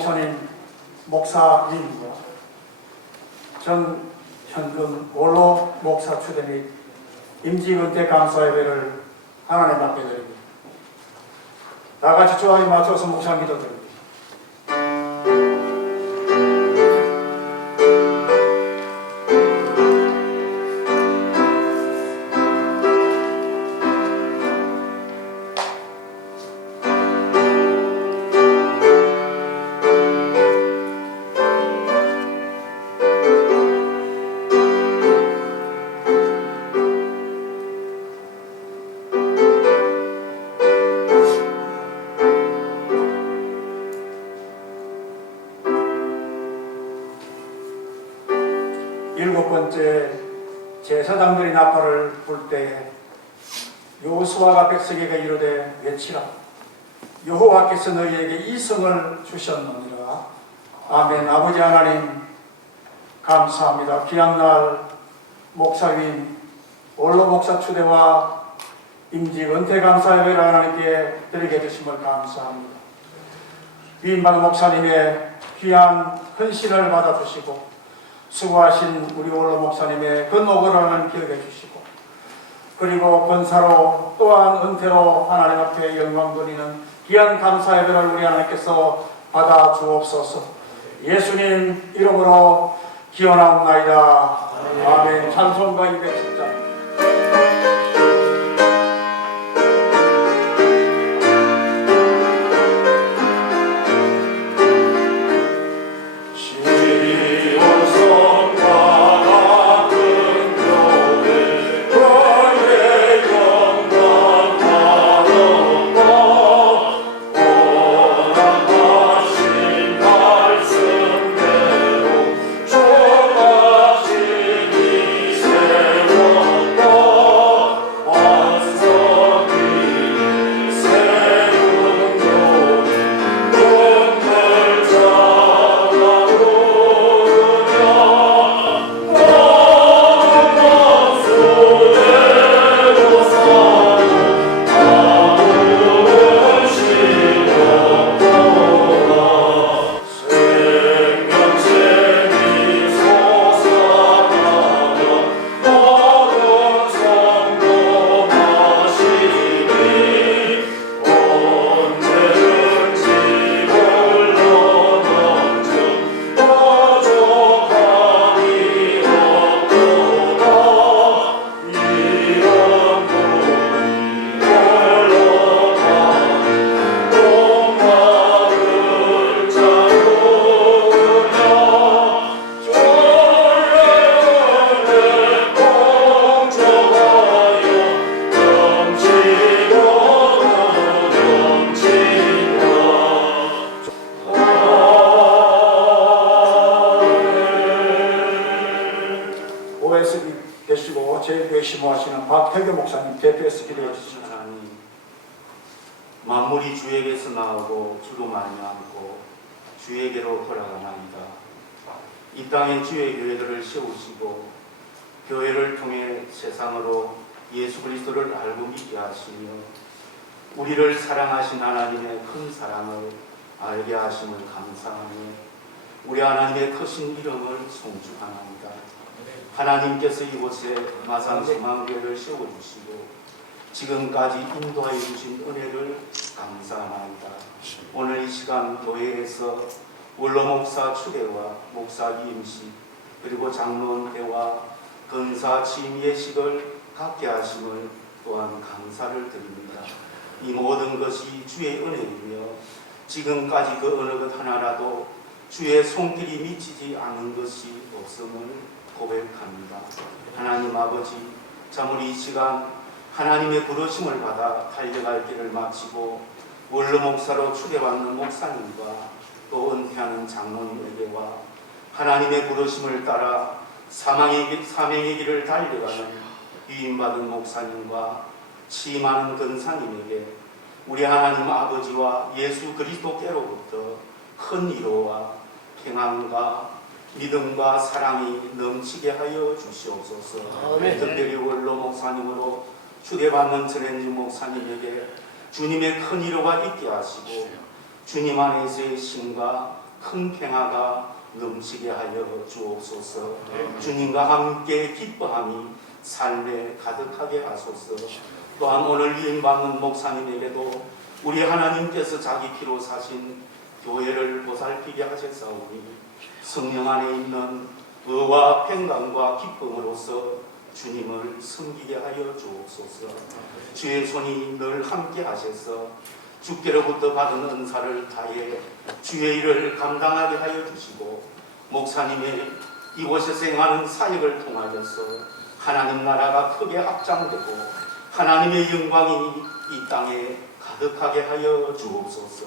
목사님, 목사님과 전 현금 원로 목사 추대 및 임직은퇴 감사예배를 하나님 앞에 드립니다. 다같이 주와에 맞춰서 묵상 기도드립니다. 일곱 번째 제사장들이 나팔을 불 때 여호수아가 백성에게 이르되 외치라. 여호와께서 너희에게 이 성을 주셨느니라. 아멘. 아버지 하나님 감사합니다. 귀한 날 목사님 원로 목사 추대와 임직 은퇴 감사 예배를 하나님께 드리게 해주심을 감사합니다. 위임받은 목사님의 귀한 헌신을 받아주시고 수고하신 우리 원로 목사님의 그 노고를 하나님 기억해 주시고, 그리고 권사로 또한 은퇴로 하나님 앞에 영광 돌리는 귀한 감사 예배를 우리 하나님께서 받아 주옵소서. 예수님 이름으로 기원하옵나이다. 아멘. 찬송가 210장. 계시고 제일 외심하시는 박태규 목사님 대표해서 기도해 주시기 바랍니다. 만물이 주에게서 나오고 주로 말미암고 주에게로 돌아가나이다. 이 땅에 주의 교회들을 세우시고 교회를 통해 세상으로 예수 그리스도를 알고 믿게 하시며 우리를 사랑하신 하나님의 큰 사랑을 알게 하심을 감사하며 우리 하나님의 크신 이름을 송축하나이다. 하나님께서 이곳에 마산소망교회를 세워주시고 지금까지 인도하여 주신 은혜를 감사하나이다. 오늘 이 시간 교회에서 원로 목사 추대와 목사 위임식 그리고 장로은혜와 건사 취임 예식을 갖게 하심을 또한 감사를 드립니다. 이 모든 것이 주의 은혜이며 지금까지 그 어느 것 하나라도 주의 손길이 미치지 않은 것이 없음을 고백합니다. 하나님 아버지, 참 우리 이 시간 하나님의 부르심을 받아 달려갈 길을 마치고 원로 목사로 추대받는 목사님과 또 은퇴하는 장로님에게와 하나님의 부르심을 따라 사명의 길을 달려가는 위임받은 목사님과 취임하는 권사님에게 우리 하나님 아버지와 예수 그리스도께로부터 큰 위로와 평안과 믿음과 사랑이 넘치게 하여 주시옵소서. 특별히 원로 목사님으로 추대받는 전현진 목사님에게 주님의 큰 위로가 있게 하시고 주님 안에서의 힘과 큰 평화가 넘치게 하여 주옵소서. 주님과 함께 기뻐함이 삶에 가득하게 하소서. 또한 오늘 위임받는 목사님에게도 우리 하나님께서 자기 피로 사신 교회를 보살피게 하셨사오니 성령 안에 있는 의와 평강과 기쁨으로써 주님을 섬기게 하여 주옵소서. 주의 손이 늘 함께 하셔서 주께로부터 받은 은사를 다해 주의 일을 감당하게 하여 주시고 목사님의 이곳에서 행하는 사역을 통하여서 하나님 나라가 크게 확장되고 하나님의 영광이 이 땅에 가득하게 하여 주옵소서.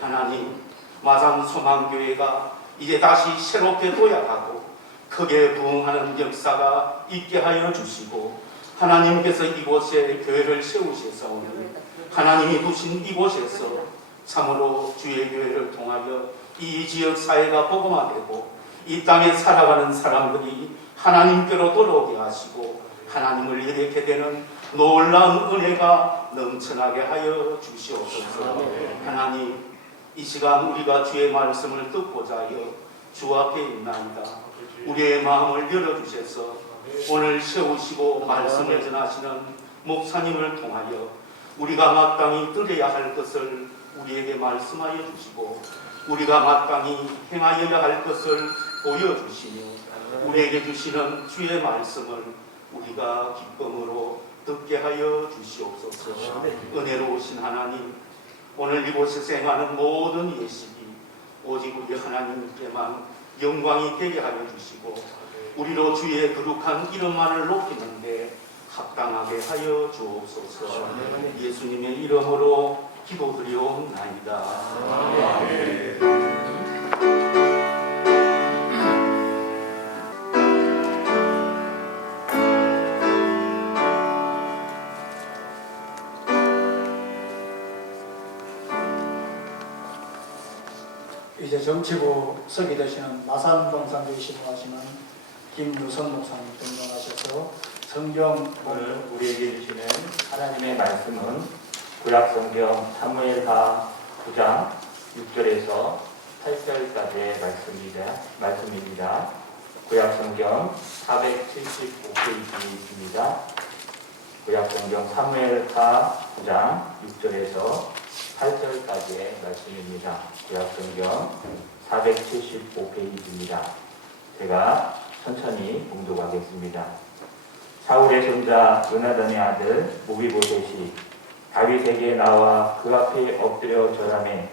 하나님, 마산 소망교회가 이제 다시 새롭게 도약하고 크게 부흥하는 역사가 있게 하여 주시고 하나님께서 이곳에 교회를 세우셨사오니 하나님이 두신 이곳에서 참으로 주의 교회를 통하여 이 지역 사회가 복음화되고 이 땅에 살아가는 사람들이 하나님께로 돌아오게 하시고 하나님을 예배하게 되는 놀라운 은혜가 넘쳐나게 하여 주시옵소서. 하나님, 이 시간 우리가 주의 말씀을 듣고자 하여 주 앞에 있나이다. 우리의 마음을 열어주셔서 오늘 세우시고 말씀을 전하시는 목사님을 통하여 우리가 마땅히 들어야 할 것을 우리에게 말씀하여 주시고 우리가 마땅히 행하여야 할 것을 보여주시며 우리에게 주시는 주의 말씀을 우리가 기쁨으로 듣게 하여 주시옵소서. 은혜로우신 하나님, 오늘 이곳에서 행하는 모든 예식이 오직 우리 하나님께만 영광이 되게 하여 주시고 우리로 주의 거룩한 이름만을 높이는데 합당하게 하여 주옵소서. 예수님의 이름으로 기도드리옵나이다. 아멘. 이제 정치부 서기 되시는 마산동산교회 신부하시는 김유선 목사님 등장하셔서 성경 오늘 우리에게 주시는 하나님의 말씀은 구약성경 사무엘하 9장 6절에서 8절까지의 말씀입니다. 구약성경 475페이지입니다. 구약성경 사무엘하 9장 6절에서 8절까지의 말씀입니다. 구약성경 475페이지입니다. 제가 천천히 봉독하겠습니다. 사울의 손자 요나단의 아들 모비보셋이 다윗에게 나와 그 앞에 엎드려 절하매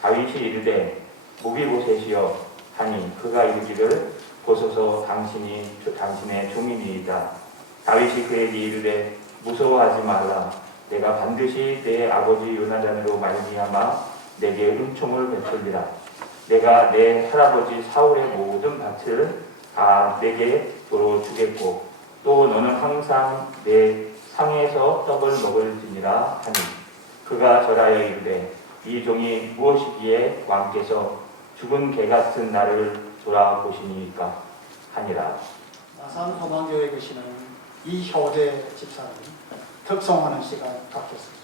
다윗이 이르되 모비보셋이여 하니 그가 이르기를 보소서 당신의 종이니이다. 다윗이 그에게 이르되 무서워하지 말라. 내가 반드시 내 아버지 요나단으로 말미암아 내게 은총을 베풀리라. 내가 내 할아버지 사울의 모든 밭을 다 내게 도로 주겠고 또 너는 항상 내 상에서 떡을 먹을지니라 하니 그가 절하여 이르되 이 종이 무엇이기에 왕께서 죽은 개 같은 나를 돌아보시니까 하니라. 마산 소망교회 계시는 이효대 집사님 특송하는 시간 갖겠습니다.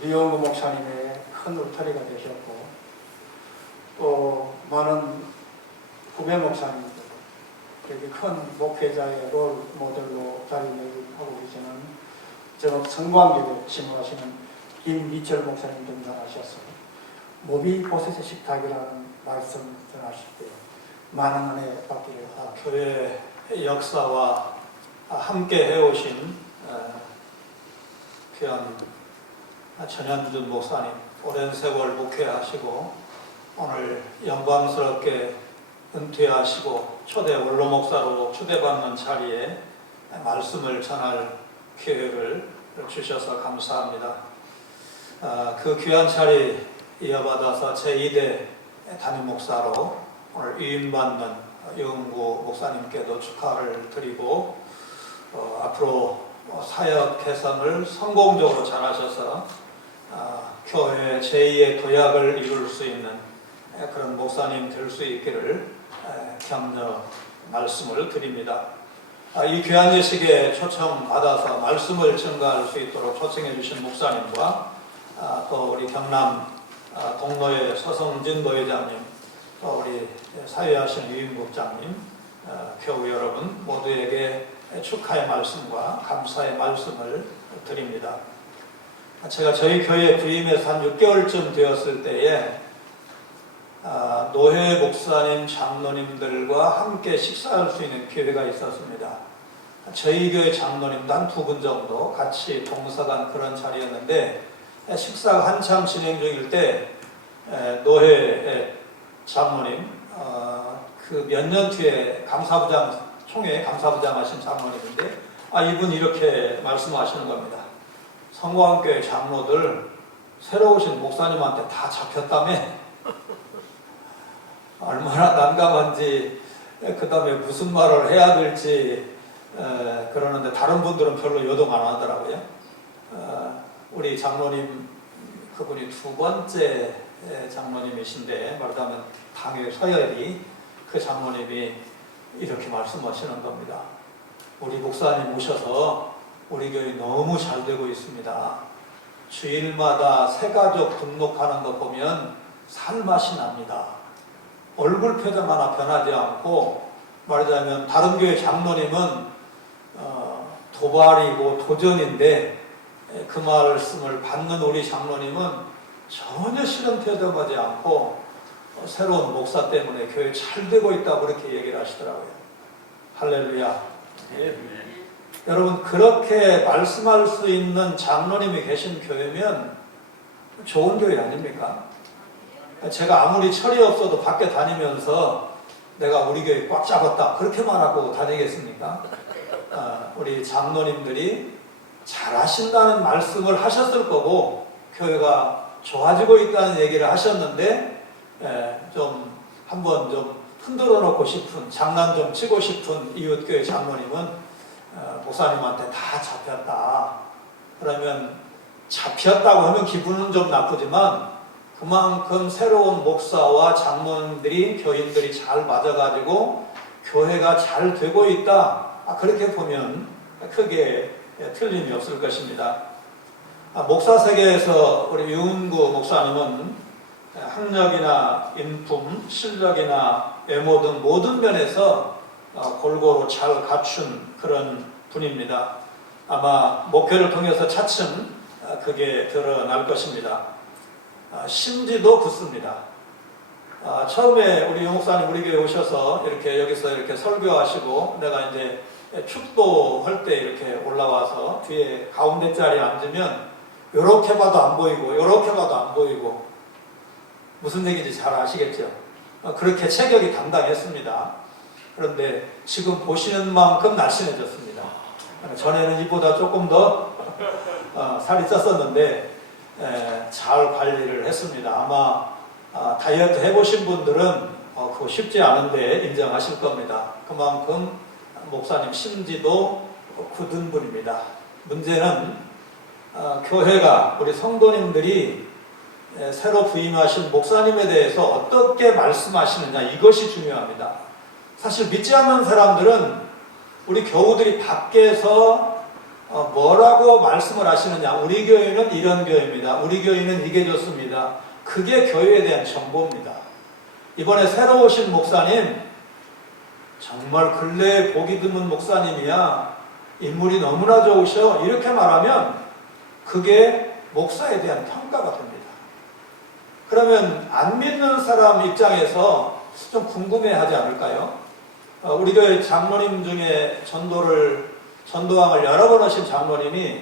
리용구 목사님의 큰 울타리가 되셨고 또 많은 후배 목사님들, 여기 큰 목회자의 롤 모델로 자리매김하고 계시는 전업 성광교회 신무하시는 김미철 목사님 등장하셔서 모비 보세스 식탁이라는 말씀 전하실 때 많은 은혜 받기를 바랍니다. 교회 역사와 함께 해오신 귀한 전현준 목사님, 오랜 세월 목회하시고 오늘 영광스럽게 은퇴하시고 초대 원로 목사로 초대받는 자리에 말씀을 전할 기회를 주셔서 감사합니다. 그 귀한 자리 이어받아서 제2대 담임 목사로 오늘 위임받는 유은구 목사님께도 축하를 드리고 앞으로 사역 개선을 성공적으로 잘하셔서 교회 제2의 도약을 이룰 수 있는 그런 목사님 될 수 있기를 격려 말씀을 드립니다. 이 귀한 예식에 초청받아서 말씀을 증거할 수 있도록 초청해 주신 목사님과 또 우리 경남 동로의 서성진 노회장님, 또 우리 사회하신 위임국장님, 교우 여러분 모두에게 축하의 말씀과 감사의 말씀을 드립니다. 제가 저희 교회에 부임해서 한 6개월쯤 되었을 때에 노회 목사님, 장로님들과 함께 식사할 수 있는 기회가 있었습니다. 저희 교회 장로님도 한 2분 정도 같이 봉사한 그런 자리였는데 식사가 한참 진행 중일 때 노회 장로님, 그 몇 년 뒤에 감사부장, 총회 감사부장 하신 장로님인데 이분 이렇게 말씀하시는 겁니다. 성광교회 장로들 새로 오신 목사님한테 다 잡혔다며. 얼마나 난감한지, 그 다음에 무슨 말을 해야 될지 그러는데 다른 분들은 별로 요동 안 하더라고요. 우리 장로님, 그분이 2번째 장로님이신데 말하자면 당회 서열이, 그 장로님이 이렇게 말씀하시는 겁니다. 우리 목사님 오셔서 우리 교회 너무 잘 되고 있습니다. 주일마다 새가족 등록하는 거 보면 살맛이 납니다. 얼굴 표정 하나 변하지 않고, 말하자면 다른 교회 장로님은 도발이고 도전인데 그 말씀을 받는 우리 장로님은 전혀 싫은 표정하지 않고 새로운 목사 때문에 교회 잘 되고 있다고 그렇게 얘기를 하시더라고요. 할렐루야. 예. 여러분, 그렇게 말씀할 수 있는 장로님이 계신 교회면 좋은 교회 아닙니까? 제가 아무리 철이 없어도 밖에 다니면서 내가 우리 교회 꽉 잡았다 그렇게 말하고 다니겠습니까? 우리 장로님들이 잘하신다는 말씀을 하셨을 거고 교회가 좋아지고 있다는 얘기를 하셨는데 좀 한번 좀 흔들어 놓고 싶은, 장난 좀 치고 싶은 이웃교회 장로님은 목사님한테 다 잡혔다. 그러면 잡혔다고 하면 기분은 좀 나쁘지만 그만큼 새로운 목사와 장로님들이, 교인들이 잘 맞아가지고 교회가 잘 되고 있다. 그렇게 보면 크게 틀림이 없을 것입니다. 목사 세계에서 우리 유은구 목사님은 학력이나 인품, 실력이나 외모 등 모든 면에서 골고루 잘 갖춘 그런 분입니다. 아마 목회를 통해서 차츰 그게 드러날 것입니다. 심지도 굳습니다. 처음에 우리 유 목사님 우리 교회 오셔서 이렇게 여기서 이렇게 설교하시고 내가 이제 축도할 때 이렇게 올라와서 뒤에 가운데 자리에 앉으면 요렇게 봐도 안 보이고 요렇게 봐도 안 보이고 무슨 얘기인지 잘 아시겠죠? 그렇게 체격이 당당했습니다. 그런데 지금 보시는 만큼 날씬해졌습니다. 전에는 이보다 조금 더 살이 쪘었는데 잘 관리를 했습니다. 아마 다이어트 해보신 분들은 그거 쉽지 않은데 인정하실 겁니다. 그만큼 목사님 심지도 굳은 분입니다. 문제는 교회가, 우리 성도님들이 새로 부임하신 목사님에 대해서 어떻게 말씀하시느냐, 이것이 중요합니다. 사실 믿지 않는 사람들은 우리 교우들이 밖에서 뭐라고 말씀을 하시느냐. 우리 교회는 이런 교회입니다. 우리 교회는 이게 좋습니다. 그게 교회에 대한 정보입니다. 이번에 새로 오신 목사님, 정말 근래에 보기 드문 목사님이야. 인물이 너무나 좋으셔. 이렇게 말하면 그게 목사에 대한 평가가 됩니다. 그러면 안 믿는 사람 입장에서 좀 궁금해하지 않을까요? 우리 교회 장로님 중에 전도왕을 여러 번 하신 장로님이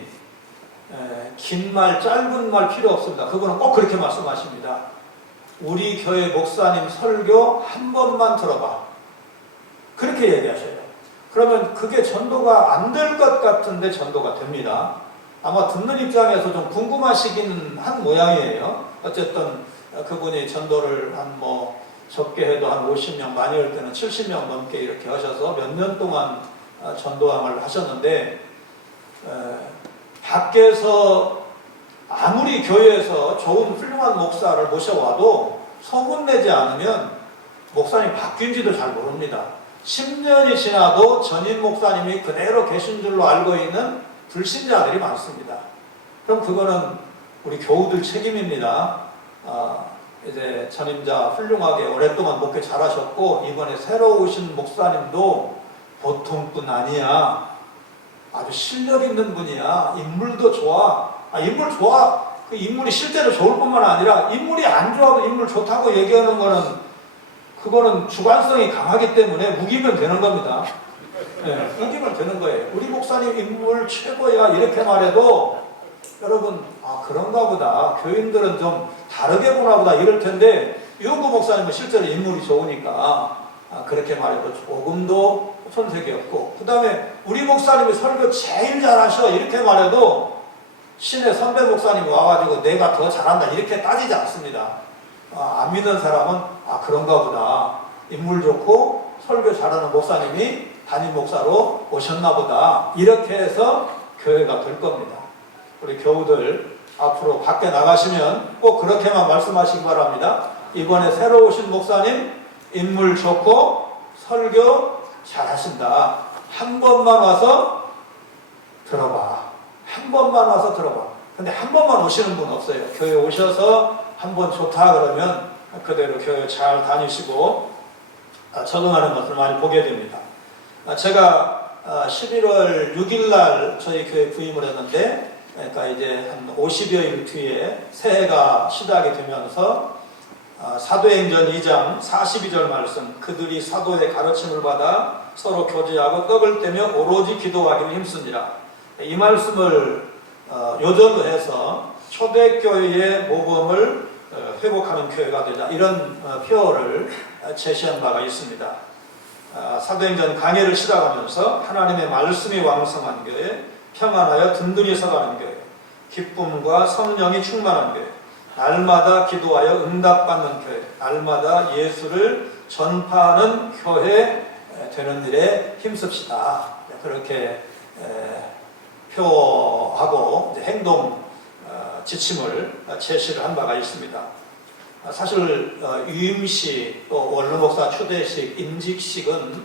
긴 말, 짧은 말 필요 없습니다. 그거는 꼭 그렇게 말씀하십니다. 우리 교회 목사님 설교 한 번만 들어봐. 그렇게 얘기하셔요. 그러면 그게 전도가 안 될 것 같은데 전도가 됩니다. 아마 듣는 입장에서 좀 궁금하시긴 한 모양이에요. 어쨌든 그분이 전도를 적게 해도 한 50명, 많이 할 때는 70명 넘게 이렇게 하셔서 몇 년 동안 전도왕을 하셨는데, 밖에서 아무리 교회에서 좋은 훌륭한 목사를 모셔와도 소문내지 않으면 목사님 바뀐지도 잘 모릅니다. 10년이 지나도 전임 목사님이 그대로 계신 줄로 알고 있는 불신자들이 많습니다. 그럼 그거는 우리 교우들 책임입니다. 이제 전임자 훌륭하게 오랫동안 목회 잘하셨고, 이번에 새로 오신 목사님도 보통 분 아니야. 아주 실력 있는 분이야. 인물도 좋아. 인물 좋아. 그 인물이 실제로 좋을 뿐만 아니라 인물이 안 좋아도 인물 좋다고 얘기하는 그거는 주관성이 강하기 때문에 우기면 되는 겁니다. 네, 우기면 되는 거예요. 우리 목사님 인물 최고야 이렇게 말해도 여러분 그런가 보다. 교인들은 좀 다르게 보나 보다 이럴 텐데, 유은구 목사님은 실제로 인물이 좋으니까 그렇게 말해도 조금도 손색이 없고, 그 다음에 우리 목사님이 설교 제일 잘하셔 이렇게 말해도 신의 선배 목사님이 와가지고 내가 더 잘한다 이렇게 따지지 않습니다. 안 믿는 사람은 그런가 보다. 인물 좋고 설교 잘하는 목사님이 담임 목사로 오셨나 보다. 이렇게 해서 교회가 될 겁니다. 우리 교우들 앞으로 밖에 나가시면 꼭 그렇게만 말씀하시기 바랍니다. 이번에 새로 오신 목사님 인물 좋고 설교 잘하신다. 한 번만 와서 들어봐. 한 번만 와서 들어봐. 근데 한 번만 오시는 분 없어요. 교회 오셔서 한 번 좋다 그러면 그대로 교회 잘 다니시고 적응하는 것을 많이 보게 됩니다. 제가 11월 6일 날 저희 교회 부임을 했는데, 그러니까 이제 한 50여일 뒤에 새해가 시작이 되면서 사도행전 2장 42절 말씀, 그들이 사도의 가르침을 받아 서로 교제하고 떡을 떼며 오로지 기도하기를 힘쓰니라. 이 말씀을 요절로 해서 초대교회의 모범을 회복하는 교회가 되자, 이런 표어를 제시한 바가 있습니다. 사도행전 강해를 시작하면서 하나님의 말씀이 왕성한 교회, 평안하여 든든히 서가는 교회, 기쁨과 성령이 충만한 교회, 날마다 기도하여 응답받는 교회, 날마다 예수를 전파하는 교회 되는 일에 힘씁시다. 그렇게 표하고 행동 지침을 제시를 한 바가 있습니다. 사실 유임식, 또 원로목사 추대식, 임직식은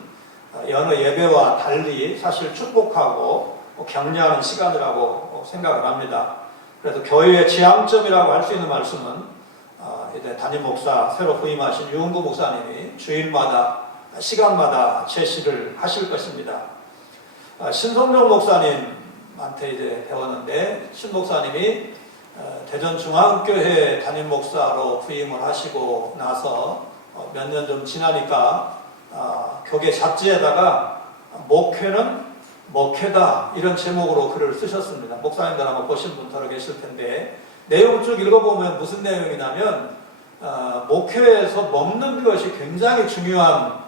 여느 예배와 달리 사실 축복하고 격려하는 시간이라고 생각을 합니다. 그래서 교회의 지향점이라고 할 수 있는 말씀은 이제 담임 목사 새로 부임하신 유은구 목사님이 주일마다 시간마다 제시를 하실 것입니다. 신성종 목사님한테 이제 배웠는데, 신 목사님이 대전중앙교회 담임 목사로 부임을 하시고 나서 몇 년 좀 지나니까 교계 잡지에다가 목회는 목회다 이런 제목으로 글을 쓰셨습니다. 목사님들 아마 보신 분 더러 계실 텐데, 내용을 쭉 읽어보면 무슨 내용이냐면 목회에서 먹는 것이 굉장히 중요한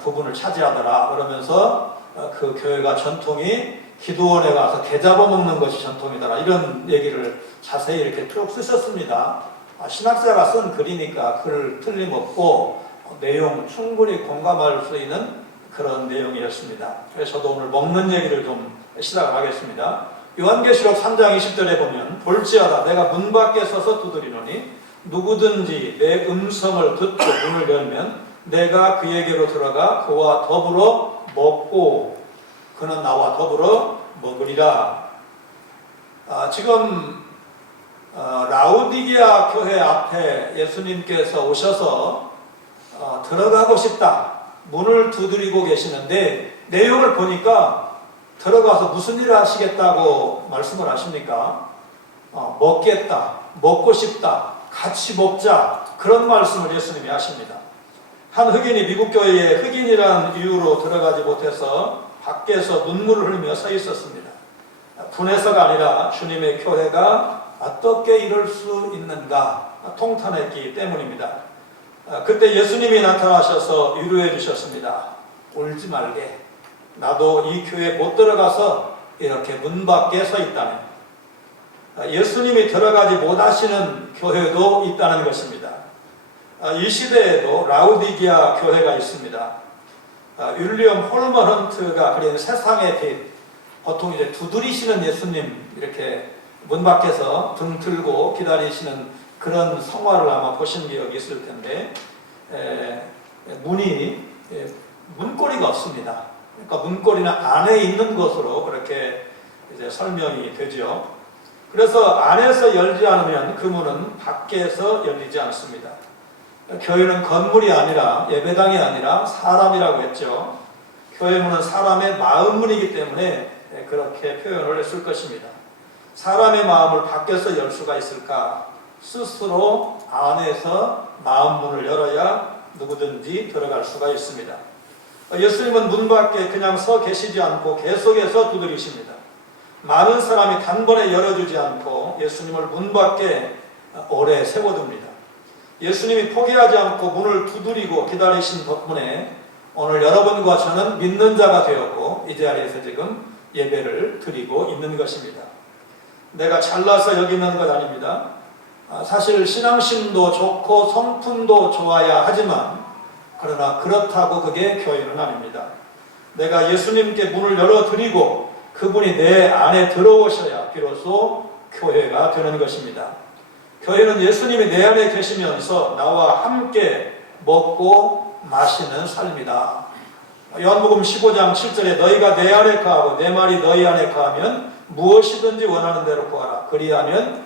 부분을 차지하더라. 그러면서 그 교회가 전통이 기도원에 가서 게 잡아먹는 것이 전통이더라. 이런 얘기를 자세히 이렇게 쭉 쓰셨습니다. 신학자가 쓴 글이니까 글 틀림없고 내용 충분히 공감할 수 있는 그런 내용이었습니다. 그래서 저도 오늘 먹는 얘기를 좀 시작을 하겠습니다. 요한계시록 3장 20절에 보면, 볼지어다 내가 문 밖에 서서 두드리노니 누구든지 내 음성을 듣고 문을 열면 내가 그에게로 들어가 그와 더불어 먹고 그는 나와 더불어 먹으리라. 지금 라우디게아 교회 앞에 예수님께서 오셔서 들어가고 싶다. 문을 두드리고 계시는데 내용을 보니까 들어가서 무슨 일을 하시겠다고 말씀을 하십니까? 먹겠다, 먹고 싶다, 같이 먹자, 그런 말씀을 예수님이 하십니다. 한 흑인이 미국 교회에 흑인이라는 이유로 들어가지 못해서 밖에서 눈물을 흘리며 서 있었습니다. 분해서가 아니라 주님의 교회가 어떻게 이럴 수 있는가 통탄했기 때문입니다. 그때 예수님이 나타나셔서 위로해 주셨습니다. 울지 말게. 나도 이 교회에 못 들어가서 이렇게 문 밖에 서 있다네. 예수님이 들어가지 못하시는 교회도 있다는 것입니다. 이 시대에도 라우디게아 교회가 있습니다. 윌리엄 홀먼 헌트가 그린 세상의 빛, 보통 이제 두드리시는 예수님 이렇게 문 밖에서 등 들고 기다리시는 그런 성화를 아마 보신 기억이 있을 텐데 문고리가 없습니다. 그러니까 문고리는 안에 있는 것으로 그렇게 이제 설명이 되죠. 그래서 안에서 열지 않으면 그 문은 밖에서 열리지 않습니다. 교회는 건물이 아니라 예배당이 아니라 사람이라고 했죠. 교회 문은 사람의 마음 문이기 때문에 그렇게 표현을 했을 것입니다. 사람의 마음을 밖에서 열 수가 있을까? 스스로 안에서 마음 문을 열어야 누구든지 들어갈 수가 있습니다. 예수님은 문 밖에 그냥 서 계시지 않고 계속해서 두드리십니다. 많은 사람이 단번에 열어주지 않고 예수님을 문 밖에 오래 세워둡니다. 예수님이 포기하지 않고 문을 두드리고 기다리신 덕분에 오늘 여러분과 저는 믿는 자가 되었고 이 자리에서 지금 예배를 드리고 있는 것입니다. 내가 잘나서 여기는 것 아닙니다. 사실 신앙심도 좋고 성품도 좋아야 하지만 그러나 그렇다고 그게 교회는 아닙니다. 내가 예수님께 문을 열어드리고 그분이 내 안에 들어오셔야 비로소 교회가 되는 것입니다. 교회는 예수님이 내 안에 계시면서 나와 함께 먹고 마시는 삶이다. 요한복음 15장 7절에 너희가 내 안에 거하고 내 말이 너희 안에 거하면 무엇이든지 원하는 대로 구하라. 그리하면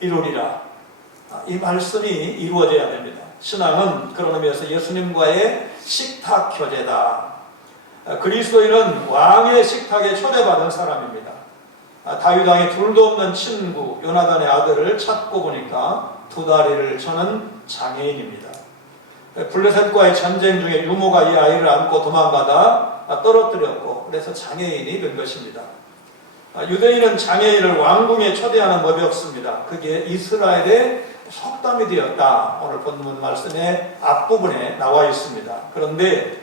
이루리라. 이 말씀이 이루어져야 됩니다. 신앙은 그런 의미에서 예수님과의 식탁 교제다. 그리스도인은 왕의 식탁에 초대받은 사람입니다. 다윗 왕이 둘도 없는 친구 요나단의 아들을 찾고 보니까 두 다리를 저는 장애인입니다. 블레셋과의 전쟁 중에 유모가 이 아이를 안고 도망가다 떨어뜨렸고 그래서 장애인이 된 것입니다. 유대인은 장애인을 왕궁에 초대하는 법이 없습니다. 그게 이스라엘의 속담이 되었다. 오늘 본문 말씀의 앞부분에 나와 있습니다. 그런데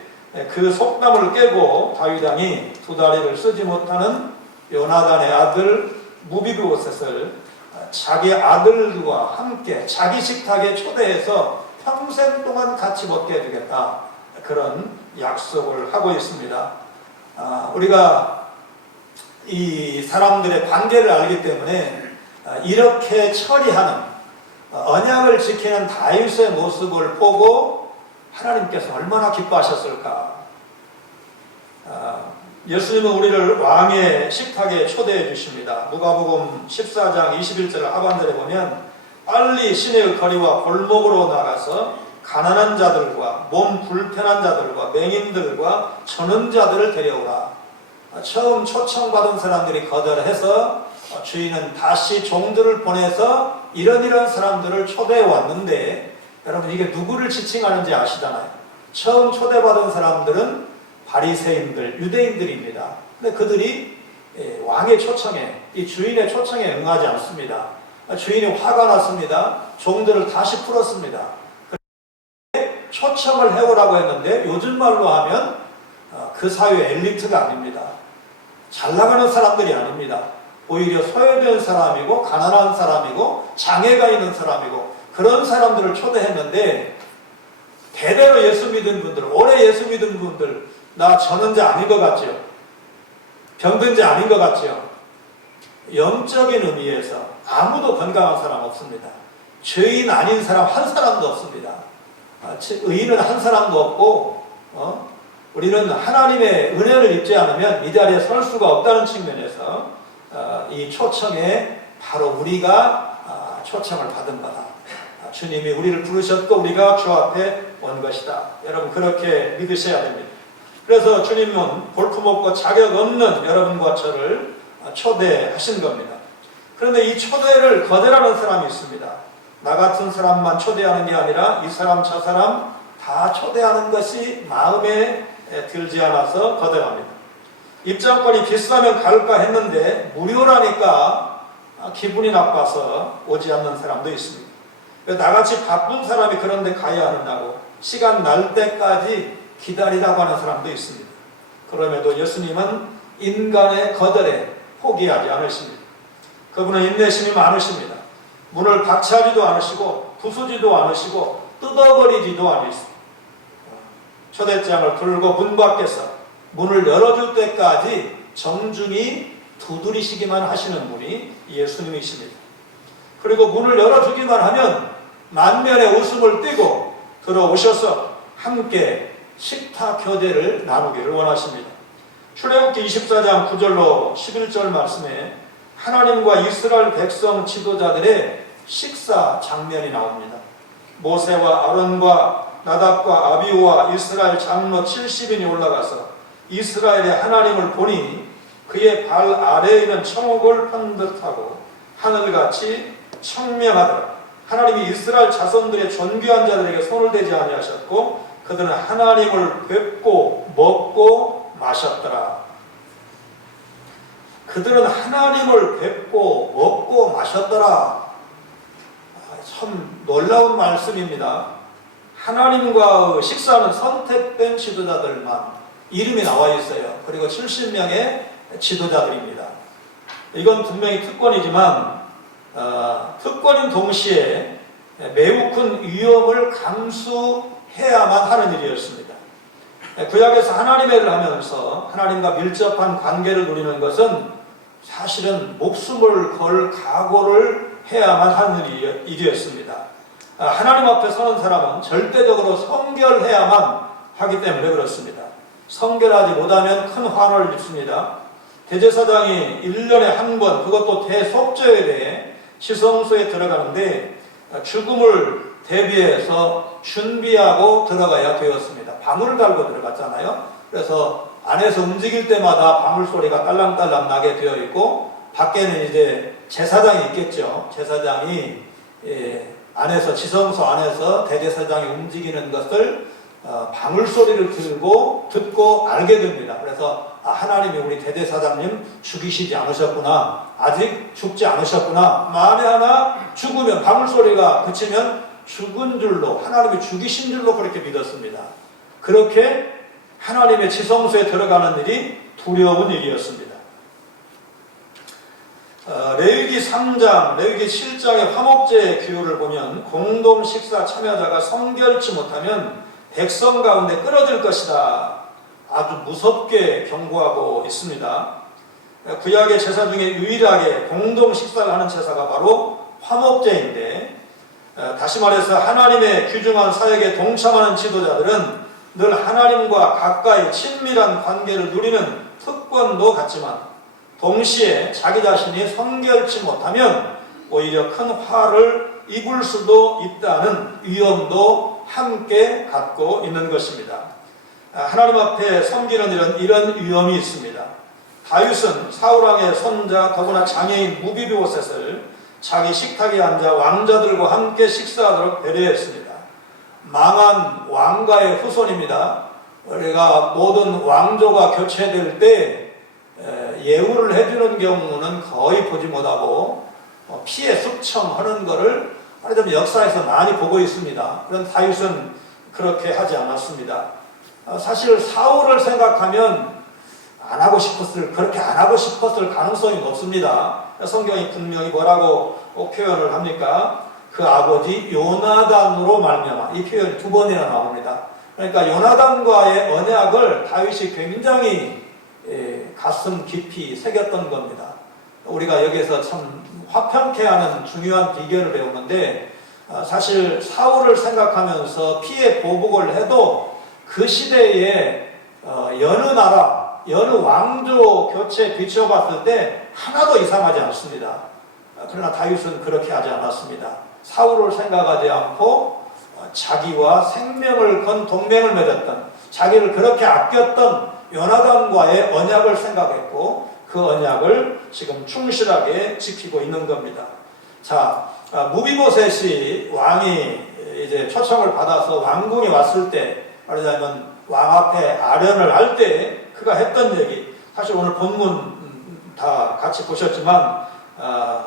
그 속담을 깨고 다윗 왕이 두 다리를 쓰지 못하는 요나단의 아들 무비보셋을 자기 아들과 함께 자기 식탁에 초대해서 평생 동안 같이 먹게 해주겠다. 그런 약속을 하고 있습니다. 우리가 이 사람들의 관계를 알기 때문에 이렇게 처리하는 언약을 지키는 다윗의 모습을 보고 하나님께서 얼마나 기뻐하셨을까. 예수님은 우리를 왕의 식탁에 초대해 주십니다. 누가복음 14장 21절 하반절에 보면 빨리 시내의 거리와 골목으로 나가서 가난한 자들과 몸 불편한 자들과 맹인들과 저는 자들을 데려오라. 처음 초청받은 사람들이 거절해서 주인은 다시 종들을 보내서 이런 사람들을 초대해 왔는데 여러분 이게 누구를 지칭하는지 아시잖아요. 처음 초대받은 사람들은 바리새인들, 유대인들입니다. 근데 그들이 왕의 초청에, 이 주인의 초청에 응하지 않습니다. 주인이 화가 났습니다. 종들을 다시 풀었습니다. 초청을 해오라고 했는데 요즘 말로 하면 그 사회 엘리트가 아닙니다. 잘 나가는 사람들이 아닙니다. 오히려 소외된 사람이고 가난한 사람이고 장애가 있는 사람이고 그런 사람들을 초대했는데 대대로 예수 믿은 분들, 오래 예수 믿은 분들 나 전원자 아닌 것 같죠? 병든 자 아닌 것 같죠? 영적인 의미에서 아무도 건강한 사람 없습니다. 죄인 아닌 사람 한 사람도 없습니다. 의인은 한 사람도 없고 우리는 하나님의 은혜를 입지 않으면 이 자리에 설 수가 없다는 측면에서 이 초청에 바로 우리가 초청을 받은 거다. 주님이 우리를 부르셨고 우리가 주 앞에 온 것이다. 여러분 그렇게 믿으셔야 됩니다. 그래서 주님은 볼품없고 자격 없는 여러분과 저를 초대하신 겁니다. 그런데 이 초대를 거절하는 사람이 있습니다. 나 같은 사람만 초대하는 게 아니라 이 사람 저 사람 다 초대하는 것이 마음에 들지 않아서 거절합니다. 입장권이 비싸면 갈까 했는데 무료라니까 기분이 나빠서 오지 않는 사람도 있습니다. 나같이 바쁜 사람이 그런데 가야 하느냐고 시간 날 때까지 기다리라고 하는 사람도 있습니다. 그럼에도 예수님은 인간의 거절에 포기하지 않으십니다. 그분은 인내심이 많으십니다. 문을 박차지도 않으시고 부수지도 않으시고 뜯어버리지도 않으십니다. 초대장을 들고 문 밖에서 문을 열어줄 때까지 정중히 두드리시기만 하시는 분이 예수님이십니다. 그리고 문을 열어주기만 하면 만면의 웃음을 띠고 들어오셔서 함께 식탁 교제를 나누기를 원하십니다. 출애굽기 24장 9절로 11절 말씀에 하나님과 이스라엘 백성 지도자들의 식사 장면이 나옵니다. 모세와 아론과 나답과 아비후와 이스라엘 장로 70인이 올라가서 이스라엘의 하나님을 보니 그의 발 아래에 있는 청옥을 편듯하고 하늘같이 청명하더라. 하나님이 이스라엘 자손들의 존귀한 자들에게 손을 대지 아니하셨고 그들은 하나님을 뵙고 먹고 마셨더라. 그들은 하나님을 뵙고 먹고 마셨더라. 참 놀라운 말씀입니다. 하나님과 식사하는 선택된 지도자들만 이름이 나와 있어요. 그리고 70명의 지도자들입니다. 이건 분명히 특권이지만 특권인 동시에 매우 큰 위험을 감수해야만 하는 일이었습니다. 구약에서 하나님의 일을 하면서 하나님과 밀접한 관계를 누리는 것은 사실은 목숨을 걸 각오를 해야만 하는 일이었습니다. 하나님 앞에 서는 사람은 절대적으로 성결해야만 하기 때문에 그렇습니다. 성결하지 못하면 큰 환호를 입습니다. 대제사장이 1년에 한 번, 그것도 대속죄에 대해 지성소에 들어가는데 죽음을 대비해서 준비하고 들어가야 되었습니다. 방울을 달고 들어갔잖아요. 그래서 안에서 움직일 때마다 방울 소리가 딸랑딸랑 나게 되어 있고 밖에는 이제 제사장이 있겠죠. 제사장이 안에서 지성소 안에서 대제사장이 움직이는 것을 방울 소리를 듣고 알게 됩니다. 그래서 하나님이 우리 대제사장님 죽이시지 않으셨구나. 아직 죽지 않으셨구나. 만에 하나 죽으면 방울 소리가 그치면 죽은 줄로 하나님이 죽이신 줄로 그렇게 믿었습니다. 그렇게 하나님의 지성소에 들어가는 일이 두려운 일이었습니다. 레위기 3장, 레위기 7장의 화목제의 규율을 보면 공동 식사 참여자가 성결치 못하면 백성 가운데 끊어질 것이다. 아주 무섭게 경고하고 있습니다. 구약의 제사 중에 유일하게 공동 식사를 하는 제사가 바로 화목제인데 다시 말해서 하나님의 귀중한 사역에 동참하는 지도자들은 늘 하나님과 가까이 친밀한 관계를 누리는 특권도 갖지만 동시에 자기 자신이 성결치 못하면 오히려 큰 화를 입을 수도 있다는 위험도 함께 갖고 있는 것입니다. 하나님 앞에 섬기는 일은 이런 위험이 있습니다. 다윗은 사울왕의 손자 더구나 장애인 무비보셋을 자기 식탁에 앉아 왕자들과 함께 식사하도록 배려했습니다. 망한 왕가의 후손입니다. 우리가 모든 왕조가 교체될 때 예우를 해주는 경우는 거의 보지 못하고 피해 숙청하는 것을 좀 역사에서 많이 보고 있습니다. 그런 다윗은 그렇게 하지 않았습니다. 사실 사울을 생각하면 그렇게 안 하고 싶었을 가능성이 높습니다. 성경이 분명히 뭐라고 표현을 합니까? 그 아버지 요나단으로 말미암아, 이 표현이 2번이나 나옵니다. 그러니까 요나단과의 언약을 다윗이 굉장히 가슴 깊이 새겼던 겁니다. 우리가 여기서 참 화평케 하는 중요한 비결을 배우는데 사실 사울을 생각하면서 피해 보복을 해도 그 시대에 여느 나라, 여느 왕조 교체 비춰봤을 때 하나도 이상하지 않습니다. 그러나 다윗은 그렇게 하지 않았습니다. 사울을 생각하지 않고 자기와 생명을 건 동맹을 맺었던, 자기를 그렇게 아꼈던 요나단과의 언약을 생각했고 그 언약을 지금 충실하게 지키고 있는 겁니다. 자, 무비보셋이 왕이 이제 초청을 받아서 왕궁에 왔을 때, 말하자면 왕 앞에 아련을 할 때 그가 했던 얘기, 사실 오늘 본문 다 같이 보셨지만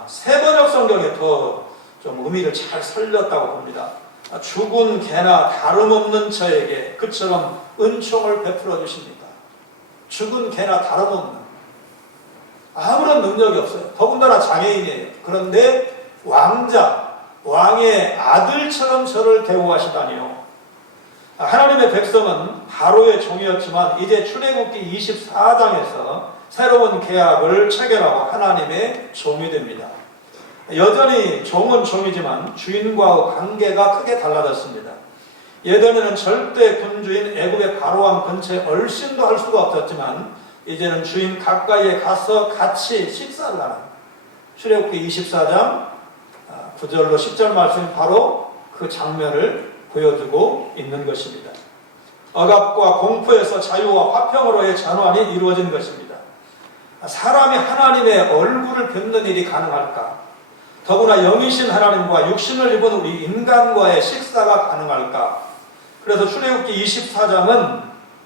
세번역 성경에 더 좀 의미를 잘 살렸다고 봅니다. 죽은 개나 다름없는 저에게 그처럼 은총을 베풀어 주십니다. 죽은 개나 다름없는, 아무런 능력이 없어요. 더군다나 장애인이에요. 그런데 왕의 아들처럼 저를 대우하시다니요. 하나님의 백성은 바로의 종이었지만 이제 출애굽기 24장에서 새로운 계약을 체결하고 하나님의 종이 됩니다. 여전히 종은 종이지만 주인과의 관계가 크게 달라졌습니다. 예전에는 절대 군주인 애굽의 바로왕 근처에 얼씬도 할 수가 없었지만 이제는 주인 가까이에 가서 같이 식사를 하는, 출애굽기 24장 9절로 10절 말씀이 바로 그 장면을 보여주고 있는 것입니다. 억압과 공포에서 자유와 화평으로의 전환이 이루어진 것입니다. 사람이 하나님의 얼굴을 뵙는 일이 가능할까? 더구나 영이신 하나님과 육신을 입은 우리 인간과의 식사가 가능할까? 그래서 출애굽기 24장은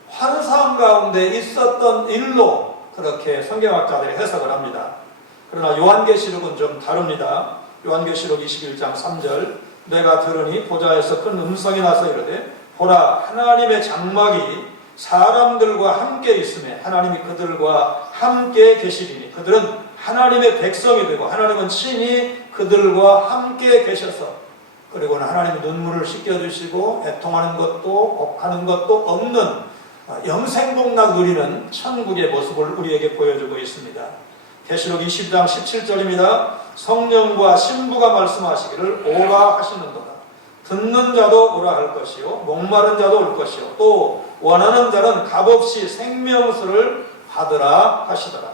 환상 가운데 있었던 일로 그렇게 성경학자들이 해석을 합니다. 그러나 요한계시록은 좀 다릅니다. 요한계시록 21장 3절, 내가 들으니 보좌에서 큰 음성이 나서 이르되 보라, 하나님의 장막이 사람들과 함께 있으며 하나님이 그들과 함께 계시리니 그들은 하나님의 백성이 되고 하나님은 친히 그들과 함께 계셔서, 그리고는 하나님이 눈물을 씻겨주시고 애통하는 것도 옥하는 것도 없는 영생복락 누리는 천국의 모습을 우리에게 보여주고 있습니다. 계시록 20장 17절입니다. 성령과 신부가 말씀하시기를 오라 하시는도다. 듣는 자도 오라 할 것이요 목마른 자도 올 것이요 또 원하는 자는 값없이 생명수를 받으라 하시더라.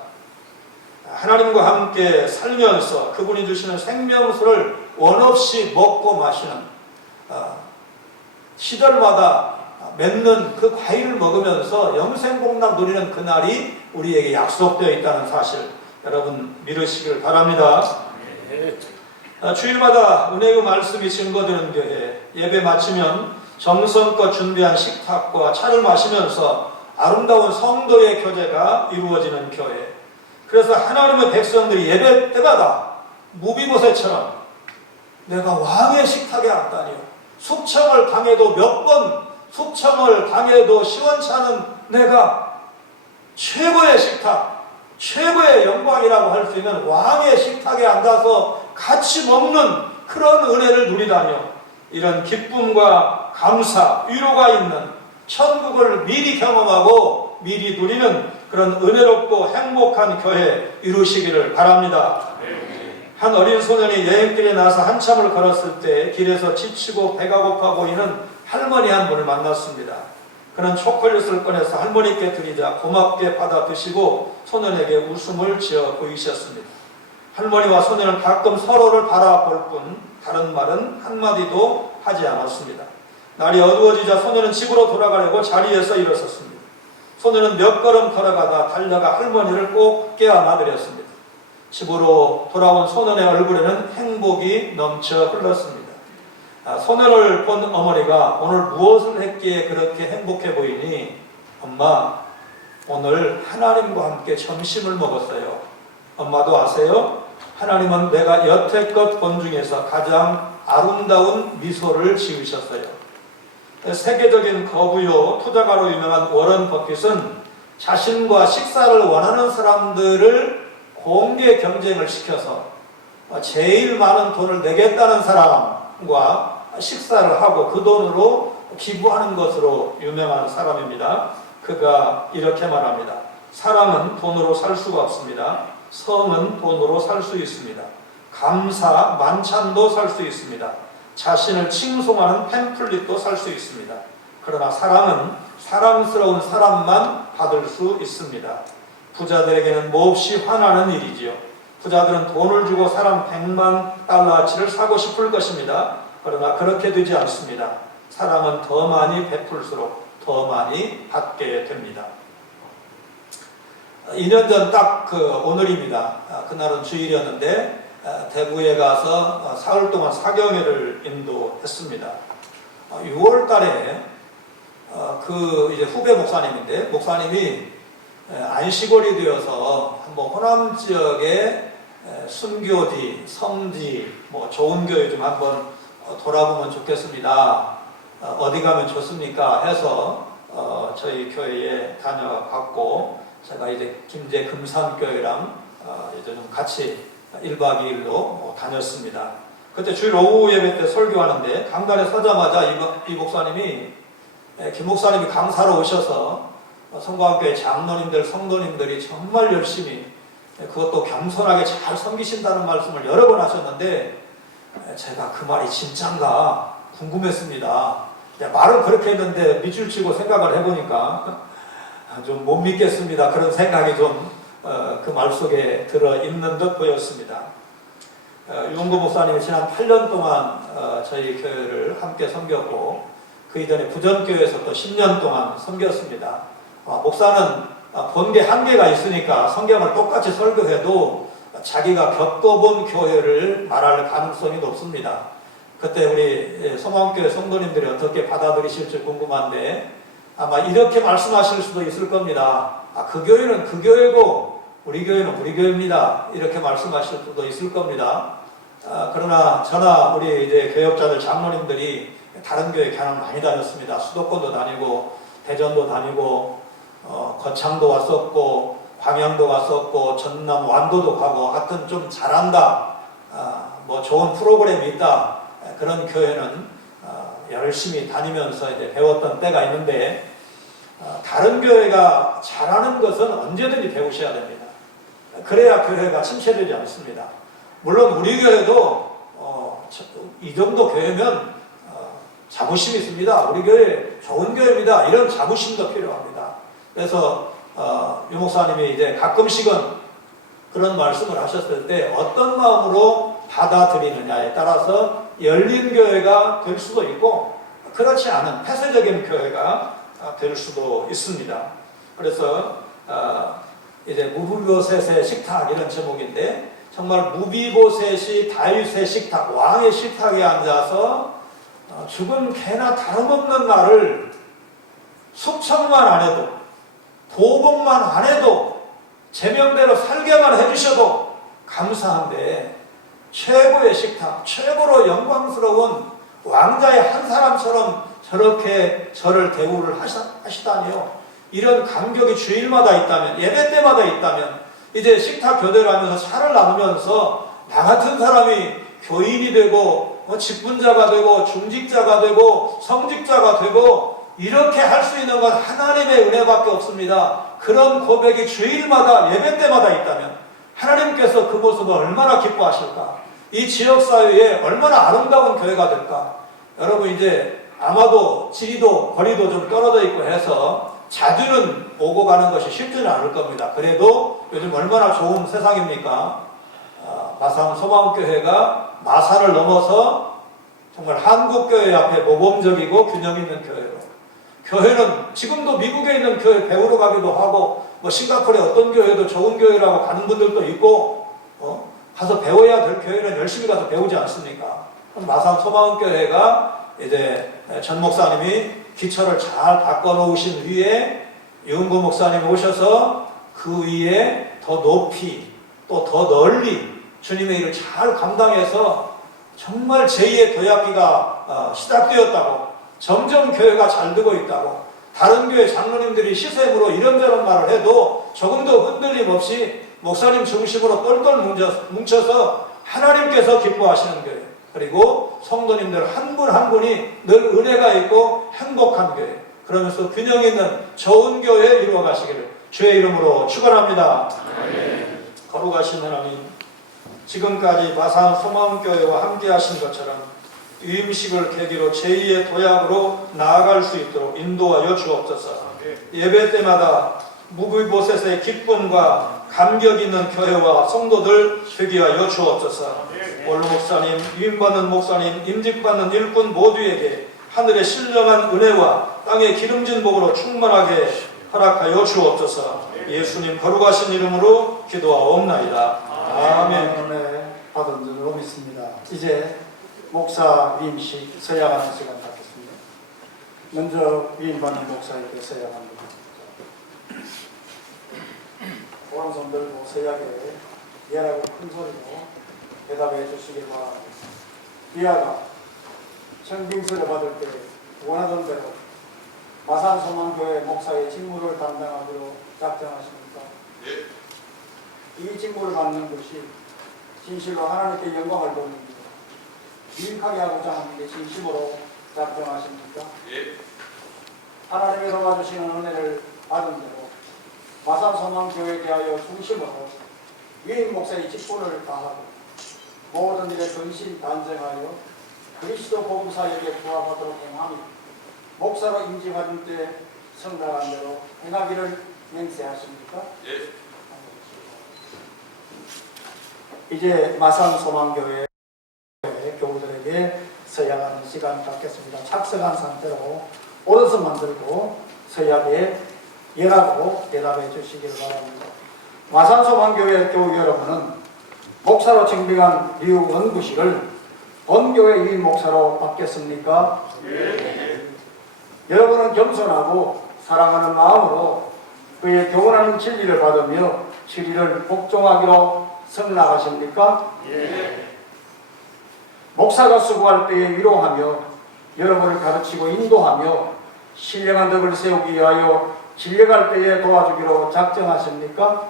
하나님과 함께 살면서 그분이 주시는 생명수를 원없이 먹고 마시는, 시절마다 맺는 그 과일을 먹으면서 영생복락 누리는 그날이 우리에게 약속되어 있다는 사실, 여러분 믿으시길 바랍니다. 주일마다 은혜의 말씀이 증거되는 교회, 예배 마치면 정성껏 준비한 식탁과 차를 마시면서 아름다운 성도의 교제가 이루어지는 교회, 그래서 하나님의 백성들이 예배 때마다 무비보셋처럼 내가 왕의 식탁에 앉다니요, 숙청을 당해도 몇 번 숙청을 당해도 시원치 않은 내가 최고의 식탁, 최고의 영광이라고 할 수 있는 왕의 식탁에 앉아서 같이 먹는 그런 은혜를 누리다니요, 이런 기쁨과 감사, 위로가 있는 천국을 미리 경험하고 미리 누리는 그런 은혜롭고 행복한 교회 이루시기를 바랍니다. 한 어린 소년이 여행길에 나서 한참을 걸었을 때 길에서 지치고 배가 고파 보이는 할머니 한 분을 만났습니다. 그는 초콜릿을 꺼내서 할머니께 드리자 고맙게 받아 드시고 소년에게 웃음을 지어 보이셨습니다. 할머니와 소년은 가끔 서로를 바라볼 뿐 다른 말은 한마디도 하지 않았습니다. 날이 어두워지자 소년은 집으로 돌아가려고 자리에서 일어섰습니다. 소년은 몇 걸음 걸어가다 달려가 할머니를 꼭 깨어나드렸습니다. 집으로 돌아온 소년의 얼굴에는 행복이 넘쳐 흘렀습니다. 소년을 본 어머니가 오늘 무엇을 했기에 그렇게 행복해 보이니? 엄마, 오늘 하나님과 함께 점심을 먹었어요. 엄마도 아세요? 하나님은 내가 여태껏 본 중에서 가장 아름다운 미소를 지으셨어요. 세계적인 거부요 투자가로 유명한 워런 버핏은 자신과 식사를 원하는 사람들을 공개 경쟁을 시켜서 제일 많은 돈을 내겠다는 사람과 식사를 하고 그 돈으로 기부하는 것으로 유명한 사람입니다. 그가 이렇게 말합니다. 사랑은 돈으로 살 수가 없습니다. 성은 돈으로 살 수 있습니다. 감사, 만찬도 살 수 있습니다. 자신을 칭송하는 팸플릿도 살 수 있습니다. 그러나 사랑은 사랑스러운 사람만 받을 수 있습니다. 부자들에게는 몹시 화나는 일이지요. 부자들은 돈을 주고 사람 100만 달러치를 사고 싶을 것입니다. 그러나 그렇게 되지 않습니다. 사랑은 더 많이 베풀수록 더 많이 받게 됩니다. 2년 전 딱 오늘입니다. 그날은 주일이었는데 대구에 가서 사흘 동안 사경회를 인도했습니다. 6월 달에 이제 후배 목사님인데 목사님이 안식월이 되어서 한번 호남 지역에 순교지, 성지, 뭐 좋은 교회 좀 한번 돌아보면 좋겠습니다. 어디 가면 좋습니까? 해서 저희 교회에 다녀갔고 제가 이제 김제 금산교회랑 이제 좀 같이 1박 2일로 다녔습니다. 그때 주일 오후 예배 때 설교하는데 강단에 서자마자 이 목사님이 김 목사님이 강사로 오셔서 성광교회 장로님들, 성도님들이 정말 열심히 그것도 겸손하게 잘 섬기신다는 말씀을 여러 번 하셨는데 제가 그 말이 진짠가 궁금했습니다. 말은 그렇게 했는데 밑줄 치고 생각을 해보니까 좀 못 믿겠습니다. 그런 생각이 좀 그 말 속에 들어있는 듯 보였습니다. 유홍구 목사님이 지난 8년 동안 저희 교회를 함께 섬겼고 그 이전에 부전교회에서 또 10년 동안 섬겼습니다. 목사는 본계 한계가 있으니까 성경을 똑같이 설교해도 자기가 겪어본 교회를 말할 가능성이 높습니다. 그때 우리 성황교회 성도님들이 어떻게 받아들이실지 궁금한데 아마 이렇게 말씀하실 수도 있을 겁니다. 그 교회는 그 교회고 우리 교회는 우리 교회입니다. 이렇게 말씀하실 수도 있을 겁니다. 그러나 저나 우리 이제 교역자들 장로님들이 다른 교회 교양 많이 다녔습니다. 수도권도 다니고 대전도 다니고 거창도 왔었고 광양도 왔었고 전남 완도도 가고 하여튼 좀 잘한다. 뭐 좋은 프로그램이 있다. 그런 교회는 열심히 다니면서 이제 배웠던 때가 있는데 다른 교회가 잘하는 것은 언제든지 배우셔야 됩니다. 그래야 교회가 침체되지 않습니다. 물론 우리 교회도 이 정도 교회면 자부심이 있습니다. 우리 교회 좋은 교회입니다. 이런 자부심도 필요합니다. 그래서 유 목사님이 이제 가끔씩은 그런 말씀을 하셨을 때 어떤 마음으로 받아들이느냐에 따라서 열린 교회가 될 수도 있고 그렇지 않은 폐쇄적인 교회가 될 수도 있습니다. 그래서 이제 무비보셋의 식탁 이런 제목인데 정말 무비보셋이 다윗의 식탁, 왕의 식탁에 앉아서 죽은 개나 다름없는 말을 숙청만 안 해도 보복만 안 해도 제명대로 살게만 해주셔도 감사한데 최고의 식탁, 최고로 영광스러운 왕자의 한 사람처럼 저렇게 저를 대우를 하시다니요. 이런 감격이 주일마다 있다면, 예배 때마다 있다면 이제 식탁 교대를 하면서 차를 나누면서 나 같은 사람이 교인이 되고 직분자가 되고 중직자가 되고 성직자가 되고 이렇게 할 수 있는 건 하나님의 은혜밖에 없습니다. 그런 고백이 주일마다 예배 때마다 있다면 하나님께서 그 모습을 얼마나 기뻐하실까? 이 지역사회에 얼마나 아름다운 교회가 될까? 여러분 이제 아마도 지리도 거리도 좀 떨어져 있고 해서 자주는 오고 가는 것이 쉽지는 않을 겁니다. 그래도 요즘 얼마나 좋은 세상입니까? 마산 소망교회가 마산을 넘어서 정말 한국교회 앞에 모범적이고 균형 있는 교회로 교회는 지금도 미국에 있는 교회 배우러 가기도 하고 뭐 싱가포르에 어떤 교회도 좋은 교회라고 가는 분들도 있고 가서 배워야 될 교회는 열심히 가서 배우지 않습니까? 마산 소망교회가 이제 전 목사님이 기초를 잘 바꿔놓으신 위에 유은구 목사님이 오셔서 그 위에 더 높이 또 더 널리 주님의 일을 잘 감당해서 정말 제2의 도약기가 시작되었다고 점점 교회가 잘 되고 있다고 다른 교회 장로님들이 시샘으로 이런저런 말을 해도 조금도 흔들림 없이 목사님 중심으로 똘똘 뭉쳐서 하나님께서 기뻐하시는 교회 그리고 성도님들 한 분 한 분이 늘 은혜가 있고 행복한 교회 그러면서 균형 있는 좋은 교회 이루어가시기를 주의 이름으로 축원합니다. 거룩하신 하나님 지금까지 마산 소망교회와 함께 하신 것처럼 위임식을 계기로 제2의 도약으로 나아갈 수 있도록 인도하여 주옵소서. 예배 때마다 무비보셋의 기쁨과 감격 있는 교회와 성도들 되게 하여 주옵소서. 원로 목사님, 위임받는 목사님, 임직받는 일꾼 모두에게 하늘의 신령한 은혜와 땅의 기름진 복으로 충만하게 허락하여 주옵소서. 예수님 거룩하신 이름으로 기도하옵나이다. 아멘. 은혜 받은 줄로 믿습니다. 이제 목사 위임식 서약하는 시간 갖겠습니다. 먼저 위임받는 목사에게 서약합니다. 오른손 들고 서약에 예라고 큰 소리로 대답해 주시기 바랍니다. 비아가 청빙서를 받을 때 원하던 대로 마산소망교회 목사의 직무를 담당하기로 작정하십니까? 이 직무를 받는 것이 진실로 하나님께 영광을 돌립니다. 유익하게 하고자 하는데 진심으로 작정하십니까? 하나님의 도와주시는 은혜를 받은 대로 마산소망교회에 대하여 중심으로 위임 목사의 직분을 다하고 모든 일에 전신단정하여 그리스도 복음사역에 부합하도록 행하며 목사로 임직하는 때 성당한 대로 행하기를 맹세하십니까? 이제 마산소망교회 교우들에게 서약하는 시간 갖겠습니다. 착석한 상태로 오른손만 들고 서약에 예라고 대답해 주시길 바랍니다. 마산소망교회 교우 여러분은 목사로 증빙한 류원구식을 본교회 위임 목사로 받겠습니까? 여러분은 겸손하고 사랑하는 마음으로 그의 교훈하는 진리를 받으며 진리를 복종하기로 승낙하십니까? 목사가 수고할 때에 위로하며 여러분을 가르치고 인도하며 신령한 덕을 세우기 위하여 진료갈 때에 도와주기로 작정하십니까?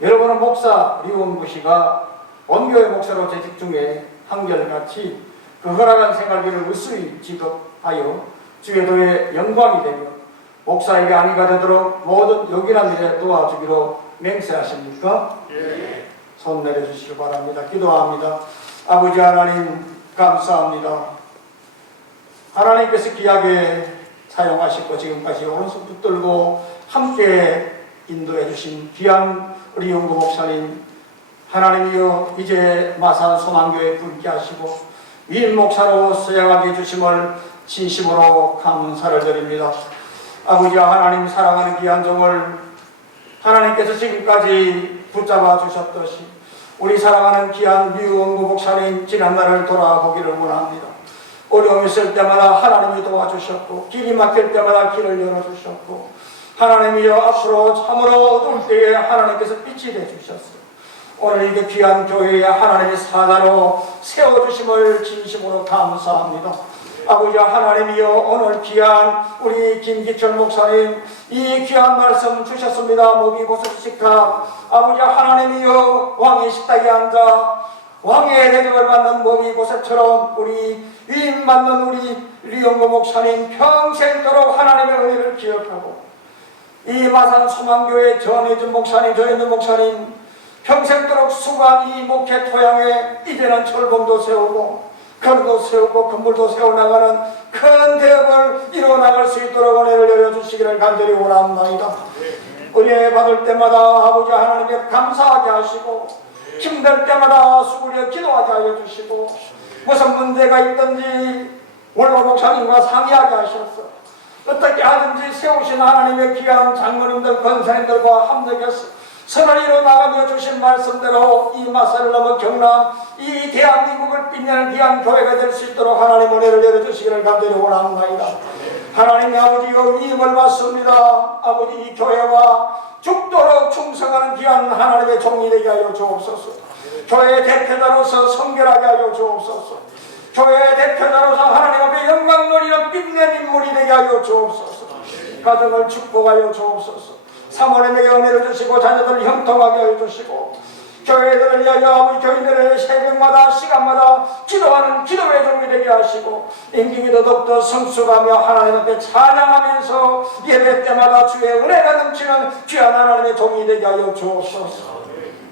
여러분은 목사 류원구씨가 원교회 목사로 재직 중에 한결같이 그 허락한 생활비를 으스리 지급하여 주의도의 영광이 되며 목사에게 안위가 되도록 모든 요긴한 일에 도와주기로 맹세하십니까? 손 내려주시기 바랍니다. 기도합니다. 아버지 하나님 감사합니다. 하나님께서 귀하게 사용하시고 지금까지 오른손 붙들고 함께 인도해 주신 귀한 우리 영구 목사님 하나님이여 이제 마산 소망교회 분께 하시고 위임 목사로 서약하게 해주심을 진심으로 감사를 드립니다. 아버지 하나님 사랑하는 귀한 종을 하나님께서 지금까지 붙잡아 주셨듯이 우리 사랑하는 귀한 류원구 목사님 지난날을 돌아보기를 원합니다. 어려움이 있을 때마다 하나님이 도와주셨고 길이 막힐 때마다 길을 열어주셨고 하나님이여 앞으로 참으로 어두울 때에 하나님께서 빛이 되주셨어요. 오늘 이게 귀한 교회에 하나님의 사자로 세워주심을 진심으로 감사합니다. 아버지 하나님이여 오늘 귀한 우리 김기철 목사님 이 귀한 말씀 주셨습니다. 목이보석 식탁 아버지 하나님이여 왕의 식탁에 앉아 왕의 대접을 받는 목이보석처럼 우리 위임받는 우리 류원구 목사님 평생도록 하나님의 은혜를 기억하고 이 마산 소망교회 전혜준 목사님 전혜준 목사님 평생도록 수고한 이 목회 토양에 이제는 철봉도 세우고 건도 세우고 건물도 세워나가는 큰 대업을 이루어나갈 수 있도록 은혜를 열어주시기를 간절히 원합니다. 은혜 받을 때마다 아버지 하나님께 감사하게 하시고 힘들 때마다 수구려 기도하게 하여 주시고 무슨 문제가 있든지 원로 목사님과 상의하게 하셔서 어떻게 하든지 세우신 하나님의 귀한 장로님들 권사님들과 합력해서 선을 이루어나가며 주신 말씀대로 이 마산을 넘어 경남 이 대한민국을 빛내는 귀한 교회가 될 수 있도록 하나님 은혜를 내려주시기를 간절히 원합니다. 하나님의 아버지가 위임을 받습니다. 아버지 이 교회와 죽도록 충성하는 귀한 하나님의 종이 되게 하여 주옵소서. 교회의 대표자로서 성결하게 하여 주옵소서. 교회의 대표자로서 하나님 앞에 영광 누리는 빛낸 인물이 되게 하여 주옵소서. 가정을 축복하여 주옵소서. 사모님에게 은혜를 주시고 자녀들을 형통하게 하여 주시고 교회들을 위하여 아버지 교인들의 새벽마다 시간마다 기도하는 기도의 종이 되게 하시고 인기기도 더욱더 성숙하며 하나님 앞에 찬양하면서 예배 때마다 주의 은혜가 넘치는 귀한 하나님의 종이 되게 하여 주옵소서.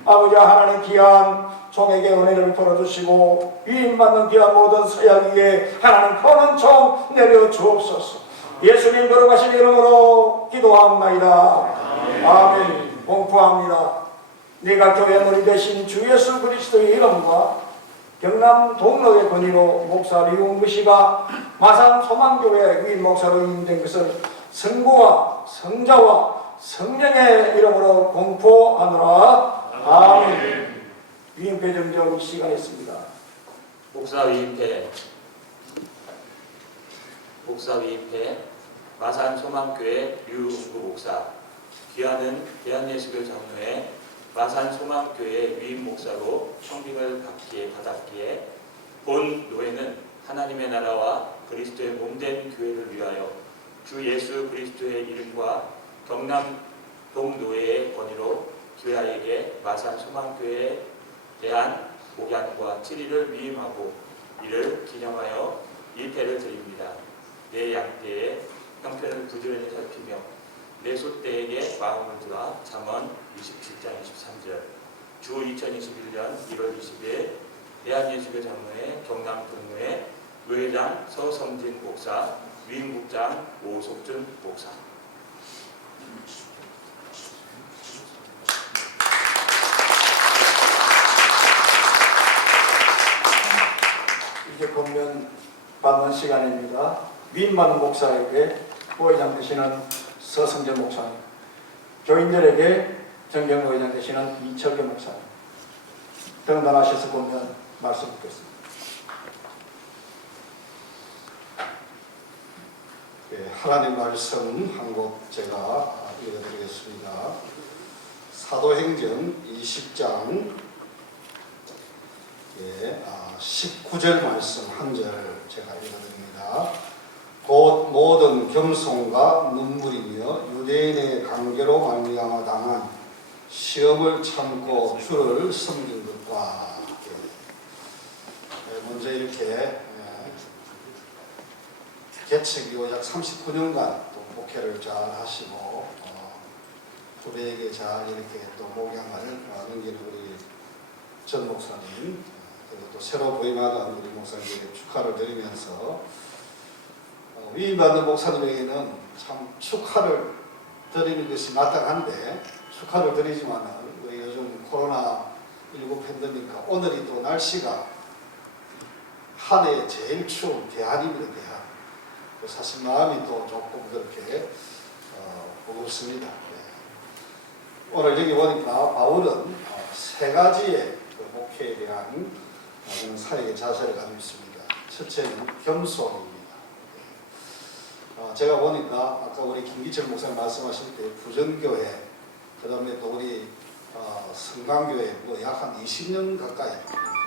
아버지 하나님 귀한 종에게 은혜를 베풀어주시고 위임받는 귀한 모든 서약 위에 하나님 크는 종 내려 주옵소서. 예수님 걸어가신 이름으로 기도합나이다. 아멘. 공포합니다. 내가 교회 머리 대신 주 예수 그리스도의 이름과 경남 동로의 권위로 목사 류웅구 씨가 마산 소망교회 위임 목사로 임된 것을 성부와 성자와 성령의 이름으로 공포하노라. 아멘. 위임패 정정 시간이 있습니다. 목사 위임패 마산 소망교회 류웅구 목사, 귀하는 대한예수교 장로회 마산 소망교회 위임 목사로 청빙을 받았기에 본 노회는 하나님의 나라와 그리스도의 몸된 교회를 위하여 주 예수 그리스도의 이름과 경남 동노회의 권위로 교회에게 마산 소망교회에 대한 목양과 7일을 위임하고 이를 기념하여 위패를 드립니다. 내 양떼의 형편을 부지런히 살피며 내 소떼에게 마음을 두라. 잠언 27장 23절. 주 2021년 1월 20일 대한예수교 장로회 경남 동로회 노회장 서성진 목사, 위임국장 오석준 목사. 이제 권면 받는 시간입니다. 위임받는 목사에게 의장 되시는 서성전 목사님, 교인들에게 정경 의장 되시는 이철규 목사님 등단하셔서 권면 말씀 듣겠습니다. 하나님 말씀 한 곳 제가 읽어드리겠습니다. 사도행전 20장 19절 말씀 한 절 제가 읽어드립니다. 곧 모든 겸손과 눈물이며 유대인의 강제로 말미암아 당한 시험을 참고 주를 섬긴 것과 먼저 이렇게 개척 이후 약 39년간 또 목회를 잘 하시고 후배에게 잘 이렇게 또 목양을 넘기는 우리 전 목사님, 그리고 또 새로 부임하는 우리 목사님에게 축하를 드리면서 위임받는 목사님에게는 참 축하를 드리는 것이 마땅한데, 축하를 드리지만은 우리 요즘 코로나19 팬데믹과 오늘이 또 날씨가 한 해 제일 추운 대한입니다. 대한. 사실 마음이 또 조금 그렇게 무겁습니다. 오늘 여기 보니까 바울은 세 가지의 그 목회에 대한 사역의 자세를 가지고 있습니다. 첫째는 겸손입니다. 제가 보니까 아까 우리 김기철 목사님 말씀하실 때 부전교회, 그 다음에 또 우리 성강교회 뭐 약 한 20년 가까이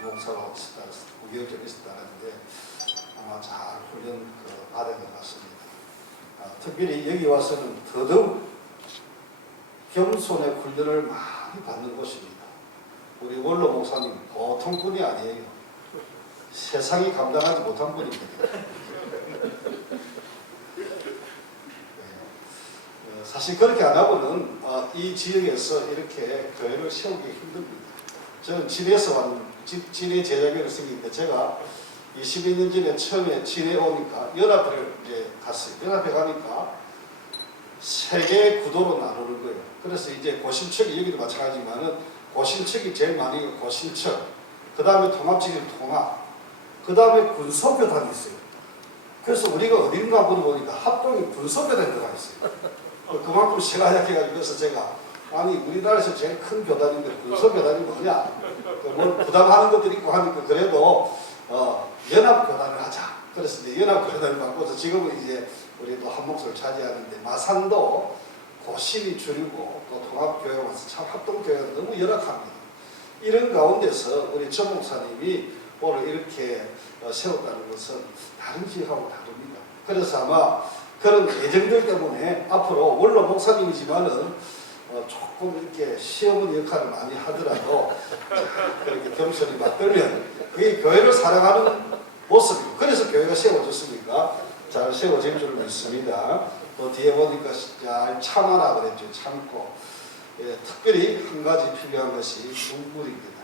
목사로 우교적이 있었다는데 아마 잘 훈련 받은 것 같습니다. 특별히 여기 와서는 더더욱 겸손의 훈련을 많이 받는 곳입니다. 우리 원로 목사님 보통 분이 아니에요. 세상이 감당하지 못한 분입니다. 사실 그렇게 안 하고는 이 지역에서 이렇게 교회를 세우기 힘듭니다. 저는 진해에서 진해 제자교회를 생겼는데 제가 22년 전에 처음에 진해 오니까 연합회를 이제 갔어요. 연합회 가니까 세 개의 구도로 나누는 거예요. 그래서 이제 고신척이 여기도 마찬가지지만은 고신척이 제일 많이 고신척, 그 다음에 통합적인 통합, 그 다음에 군소교단이 있어요. 그래서 우리가 어딘가 물어보니까 합동이 군소교단에 들어가 있어요. 그만큼 시가 약해가지고 그래서 제가 아니 우리나라에서 제일 큰 교단인데 군소교단이 뭐냐? 뭐 부담하는 것들이 있고 하니까 그래도 연합교단을 하자. 그래서 이제 연합교단을 바꿔서 지금은 이제 우리 또 한 몫을 차지하는데 마산도 고심이 줄이고 또 통합교회가 와서 참 합동교회가 너무 열악합니다. 이런 가운데서 우리 전 목사님이 오늘 이렇게 세웠다는 것은 다른 지역하고 다릅니다. 그래서 아마 그런 예정들 때문에 앞으로 원로 목사님이지만은 조금 이렇게 시어머니 역할을 많이 하더라도 그렇게 겸손히 맞들면 그게 교회를 사랑하는 모습이고, 그래서 교회가 세워졌으니까 잘 세워질 줄 믿습니다. 또 뒤에 보니까 잘 참아라 그랬죠. 참고. 특별히 한 가지 필요한 것이 눈물입니다.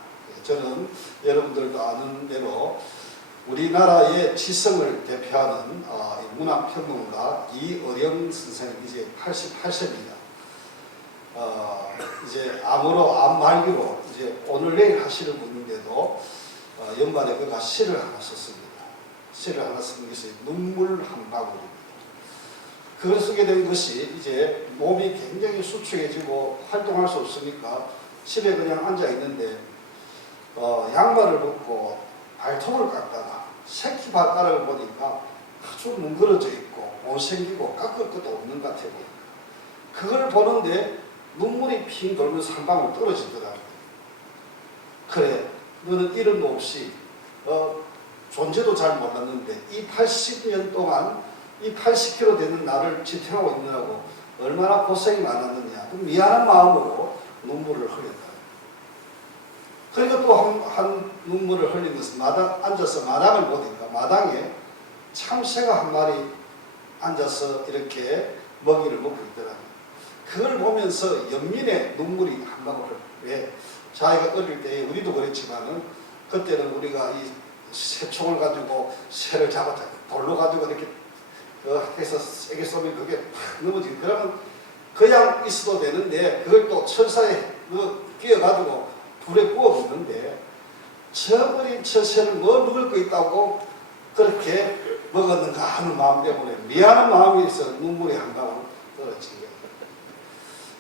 저는 여러분들도 아는 대로 우리나라의 지성을 대표하는 문화평론가 이어령 선생님 이제 88세입니다. 이제 암 말기로 이제 오늘 내일 하시는 분인데도 연말에 그가 시를 하나 썼습니다. 시를 하나 쓴 것이 눈물 한 방울입니다. 그걸 쓰게 된 것이 이제 몸이 굉장히 수축해지고 활동할 수 없으니까 집에 그냥 앉아 있는데 양말을 벗고 발톱을 깎다가 새끼 발가락을 보니까 아주 뭉그러져 있고 못생기고 깎을 것도 없는 것 같아 보니까 그걸 보는데 눈물이 핑 돌면서 한 방울 떨어지더라고요. 그래, 너는 이름도 없이 존재도 잘 몰랐는데 이 80년 동안 이 80kg 되는 나를 지탱하고 있느라고 얼마나 고생이 많았느냐. 미안한 마음으로 눈물을 흘렸다. 그리고 또 한 눈물을 흘린 것은 앉아서 마당을 보니까 마당에 참새가 한 마리 앉아서 이렇게 먹이를 먹고 있더라고요. 그걸 보면서 연민의 눈물이 한 방울 흘려요. 왜? 자기가 어릴 때 우리도 그랬지만은 그때는 우리가 이 새총을 가지고 새를 잡았다. 돌로 가지고 이렇게 해서 세게 쏘면 그게 팍 넘어지고 그러면 그냥 있어도 되는데 그걸 또 천사에 끼어가지고 불에 구워먹는데 저 어린 저 새를 뭐 먹을 거 있다고 그렇게 먹었는가 하는 마음 때문에 미안한 마음이 있어 눈물이 한 방울 떨어진 거예요.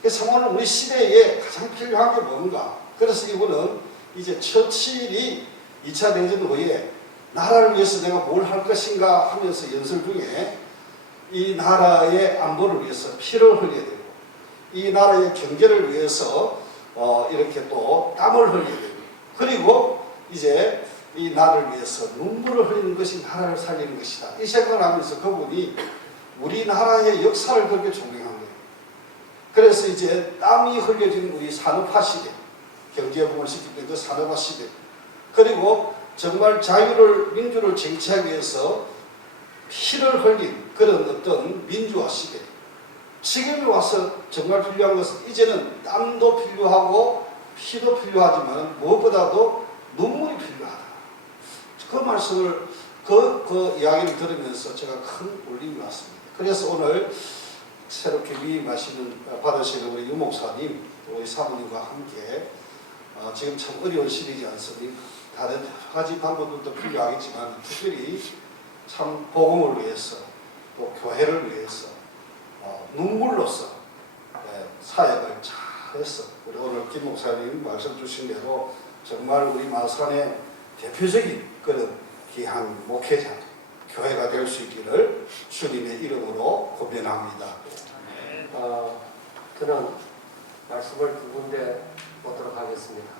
그래서 오늘 우리 시대에 가장 필요한 게 뭔가. 그래서 이분은 이제 처칠이 2차 대전 후에 나라를 위해서 내가 뭘 할 것인가 하면서 연설 중에 이 나라의 안보를 위해서 피를 흘려야 되고 이 나라의 경제를 위해서 이렇게 또 땀을 흘려야 되고 그리고 이제 이 나라를 위해서 눈물을 흘리는 것이 나라를 살리는 것이다. 이 생각을 하면서 그분이 우리나라의 역사를 그렇게 존경한 거예요. 그래서 이제 땀이 흘려진 우리 산업화 시대, 경제부문을 시킬 때 그 산업화 시대, 그리고 정말 자유를, 민주를 쟁취하기 위해서 피를 흘린 그런 어떤 민주화 시대. 지금에 와서 정말 필요한 것은 이제는 땀도 필요하고 피도 필요하지만 무엇보다도 눈물이 필요하다. 그 말씀을, 그 이야기를 들으면서 제가 큰 울림이 왔습니다. 그래서 오늘 새롭게 받으시는 우리 유 목사님, 우리 사모님과 함께 지금 참 어려운 시대이지 않습니까? 다른 여러 가지 방법들도 필요하겠지만 특별히 참 복음을 위해서 또 교회를 위해서 눈물로서 사역을 잘했어. 우리 오늘 김 목사님 말씀 주신 대로 정말 우리 마산의 대표적인 그런 귀한 목회자, 교회가 될 수 있기를 주님의 이름으로 고면합니다. 저는 말씀을 두 군데 보도록 하겠습니다.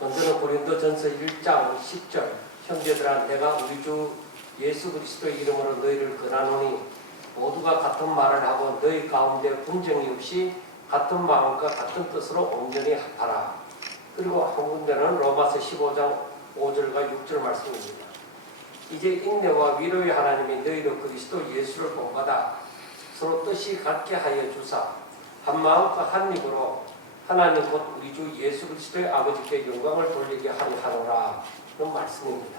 먼저는 고린도전서 1장 10절 형제들아 내가 우리 주 예수 그리스도의 이름으로 너희를 권하노니 모두가 같은 말을 하고 너희 가운데 분쟁이 없이 같은 마음과 같은 뜻으로 온전히 합하라. 그리고 한 군데는 로마서 15장 5절과 6절 말씀입니다. 이제 인내와 위로의 하나님이 너희로 그리스도 예수를 본받아 서로 뜻이 같게 하여 주사 한 마음과 한 입으로 하나님 곧 우리 주 예수 그리스도의 아버지께 영광을 돌리게 하려 하노라. 그런 말씀입니다.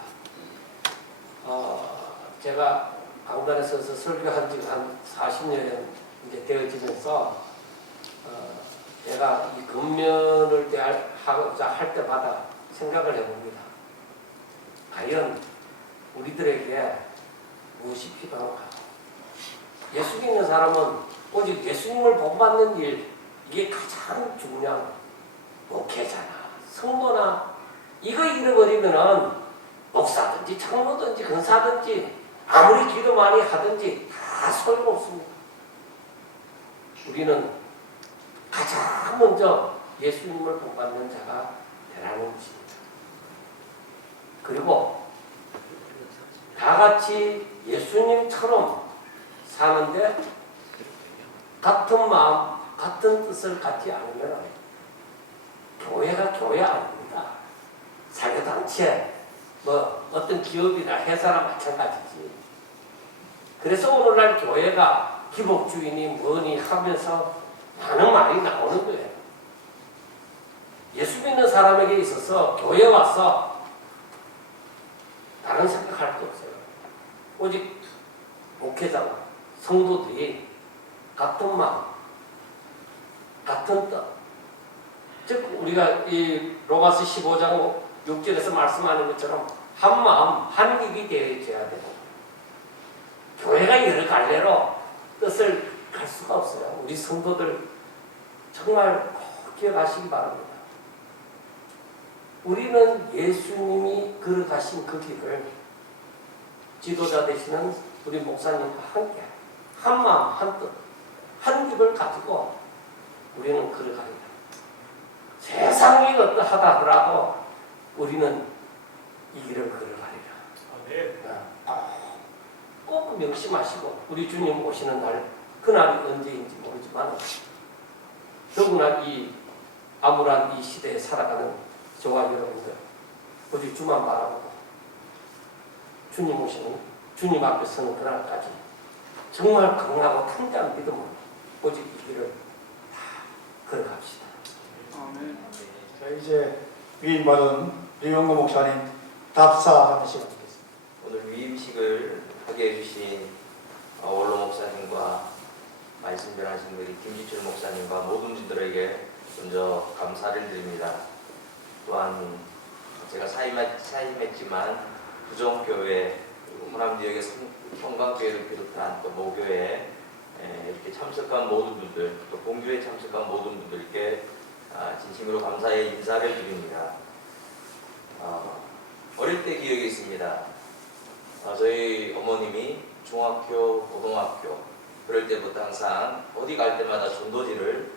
제가 강단에 서서 설교한 지가 한 40년 이제 되어지면서 제가 이 근면을 하고자 할 때마다 생각을 해봅니다. 과연 우리들에게 무엇이 필요한가? 예수 믿는 사람은 오직 예수님을 본받는 일, 이게 가장 중요한 목회자나 성도나 이거 잃어버리면은 목사든지 장로든지 근사든지 아무리 기도 많이 하든지 다 소용없습니다. 우리는 가장 먼저 예수님을 본받는 자가 되라는 것입니다. 그리고 다 같이 예수님처럼 사는데 같은 마음, 같은 뜻을 갖지 않으면 교회가 교회 아닙니다. 사교단체, 어떤 기업이나 회사나 마찬가지지. 그래서 오늘날 교회가 기복주의니 뭐니 하면서 많은 말이 나오는 거예요. 예수 믿는 사람에게 있어서 교회 와서 다른 생각할 거 없어요. 오직 목회자와 성도들이 같은 마음, 같은 뜻. 즉 우리가 이 로마서 15장 6절에서 말씀하는 것처럼 한 마음, 한 입이 되어야 되고 교회가 여러 갈래로 뜻을 갈 수가 없어요. 우리 성도들 정말 꼭 기억하시기 바랍니다. 우리는 예수님이 걸어가신 그 길을 지도자 되시는 우리 목사님과 함께 한 마음, 한 뜻, 한 입을 가지고 우리는 걸어가야 돼요. 세상이 어떠하다 하더라도 우리는 이 길을 걸어가리라. 꼭 명심하시고 우리 주님 오시는 날 그날이 언제인지 모르지만 더구나 이 암울한 이 시대에 살아가는 저와 여러분들 오직 주만 바라보고 주님 오시는 주님 앞에 서는 그날까지 정말 강하고 탄탄한 믿음으로 오직 이 길을 다 걸어갑시다. 자, 이제 위임받은 류영구 목사님 답사하는 시간 되겠습니다. 오늘 위임식을 하게 해주신 원로 목사님과 말씀 전하신 우리 김지철 목사님과 모든 분들에게 먼저 감사를 드립니다. 또한 제가 사임했지만 부정교회, 호남지역의 성광교회를 비롯한 또 모교회에 이렇게 참석한 모든 분들, 또 공주에 참석한 모든 분들께 진심으로 감사의 인사를 드립니다. 어릴 때 기억이 있습니다. 저희 어머님이 중학교, 고등학교 그럴 때부터 항상 어디 갈 때마다 전도지를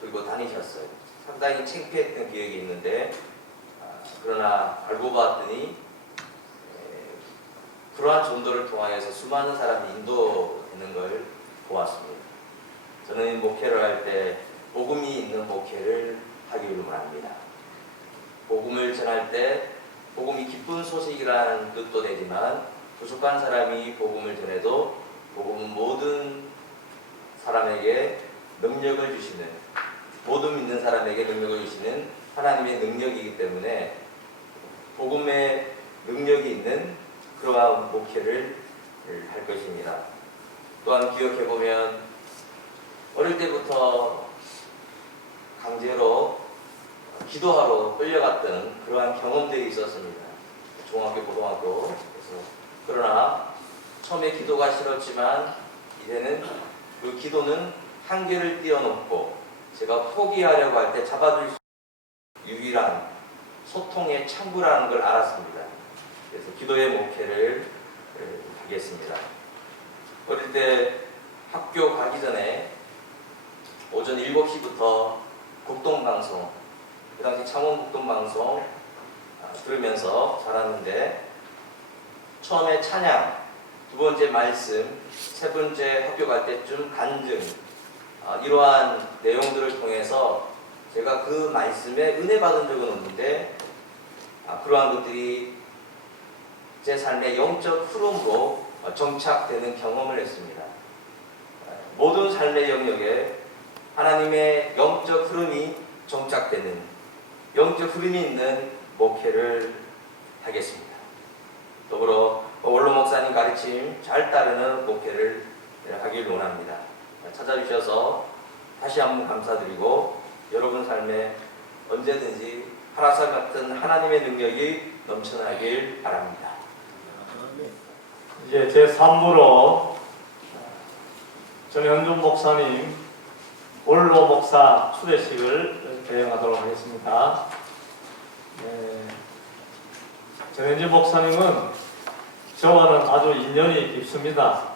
들고 다니셨어요. 상당히 창피했던 기억이 있는데 그러나 알고 봤더니 그러한 전도를 통하여서 수많은 사람이 인도되는 걸 보았습니다. 저는 목회를 할 때 복음이 있는 목회를 하기를 원합니다. 복음을 전할 때 복음이 기쁜 소식이라는 뜻도 되지만 부족한 사람이 복음을 전해도 복음은 모든 사람에게 능력을 주시는, 모든 믿는 사람에게 능력을 주시는 하나님의 능력이기 때문에 복음의 능력이 있는 그러한 목회를 할 것입니다. 또한 기억해보면 어릴 때부터 강제로 기도하러 끌려갔던 그러한 경험들이 있었습니다. 중학교, 고등학교. 그러나 처음에 기도가 싫었지만 이제는 그 기도는 한계를 뛰어넘고 제가 포기하려고 할 때 잡아줄 수 있는 유일한 소통의 창구라는 걸 알았습니다. 그래서 기도의 목회를 하겠습니다. 어릴 때 학교 가기 전에 오전 7시부터 국동방송, 그 당시 창원국동방송 들으면서 자랐는데 처음에 찬양, 두 번째 말씀, 세 번째 학교 갈 때쯤 간증, 이러한 내용들을 통해서 제가 그 말씀에 은혜 받은 적은 없는데 그러한 것들이 제 삶의 영적 흐름으로 정착되는 경험을 했습니다. 모든 삶의 영역에 하나님의 영적 흐름이 정착되는, 영적 흐름이 있는 목회를 하겠습니다. 더불어 원로 목사님 가르침 잘 따르는 목회를 하길 원합니다. 찾아주셔서 다시 한번 감사드리고 여러분 삶에 언제든지 파라사 같은 하나님의 능력이 넘쳐나길 바랍니다. 이제 제3부로 정현준 목사님 원로 목사 추대식을 대행하도록 하겠습니다. 정현준 목사님은 저와는 아주 인연이 깊습니다.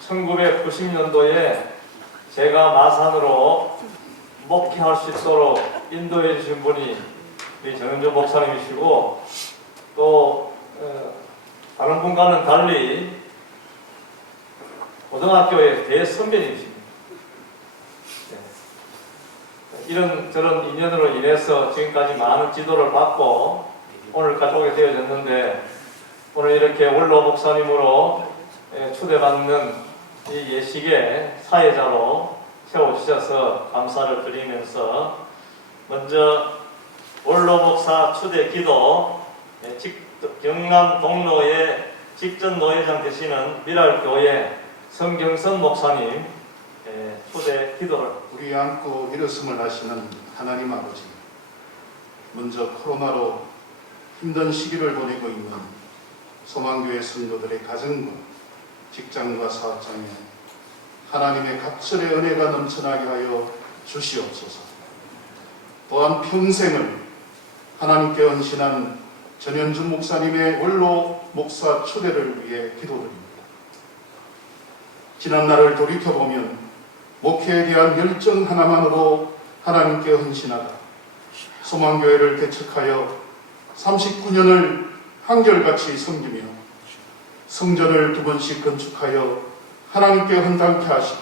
1990년도에 제가 마산으로 목회할 수 있도록 인도해 주신 분이 우리 정현준 목사님이시고 또 다른 분과는 달리 고등학교의 대선배님이십니다. 이런저런 인연으로 인해서 지금까지 많은 지도를 받고 오늘까지 오게 되어졌는데 오늘 이렇게 원로 목사님으로 초대받는 이 예식의 사회자로 세워주셔서 감사를 드리면서 먼저 원로 목사 추대 기도, 경남 동로의 직전 노회장 되시는 미랄교회 성경선 목사님 추대 기도를. 우리 안고 일었음을 하시는 하나님 아버지, 먼저 코로나로 힘든 시기를 보내고 있는 소망교회 성도들의 가정과 직장과 사업장에 하나님의 갑절의 은혜가 넘쳐나게 하여 주시옵소서. 또한 평생을 하나님께 헌신한 전현준 목사님의 원로 목사 추대를 위해 기도드립니다. 지난 날을 돌이켜보면 목회에 대한 열정 하나만으로 하나님께 헌신하다 소망교회를 개척하여 39년을 한결같이 섬기며 성전을 2번씩 건축하여 하나님께 헌당케 하시고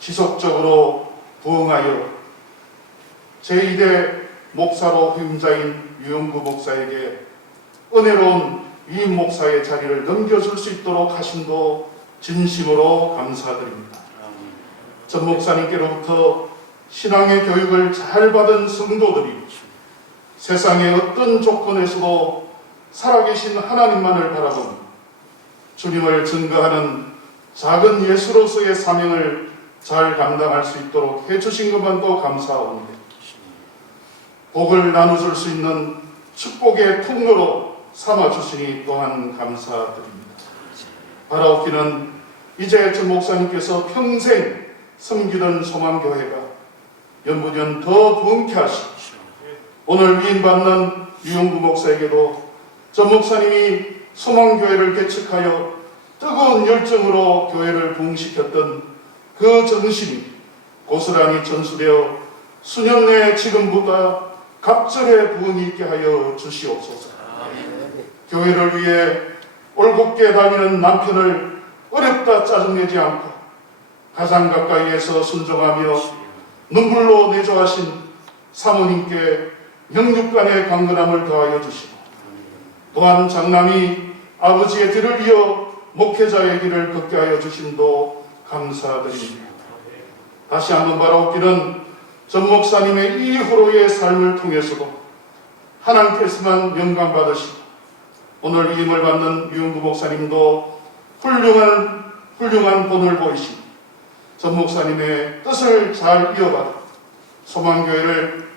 지속적으로 부응하여 제2대 목사로 후임자인 유영구 목사에게 은혜로운 위임 목사의 자리를 넘겨줄 수 있도록 하심도 진심으로 감사드립니다. 전 목사님께로부터 신앙의 교육을 잘 받은 성도들이 세상의 어떤 조건에서도 살아계신 하나님만을 바라보며 주님을 증거하는 작은 예수로서의 사명을 잘 감당할 수 있도록 해주신 것만도 감사합니다. 복을 나눠줄 수 있는 축복의 통로로 삼아주시니 또한 감사드립니다. 바라옵기는 이제 전 목사님께서 평생 섬기던 소망교회가 연부년 더 부흥케 하시고 오늘 위임받는 유영구 목사에게도 전 목사님이 소망교회를 개척하여 뜨거운 열정으로 교회를 부흥시켰던 그 정신이 고스란히 전수되어 수년 내에 지금보다 갑절의 부흥이 있게 하여 주시옵소서. 교회를 위해 올곧게 다니는 남편을 어렵다 짜증내지 않고 가장 가까이에서 순종하며 눈물로 내조하신 사모님께 영육간의 강건함을 더하여 주시고 또한 장남이 아버지의 뒤를 이어 목회자의 길을 걷게 하여 주심도 감사드립니다. 다시 한번 바라옵기는 전 목사님의 이후로의 삶을 통해서도 하나님께서만 영광 받으시고 오늘 위임을 받는 유영구 목사님도 훌륭한 본을 보이시고 전 목사님의 뜻을 잘 이어받아 소망교회를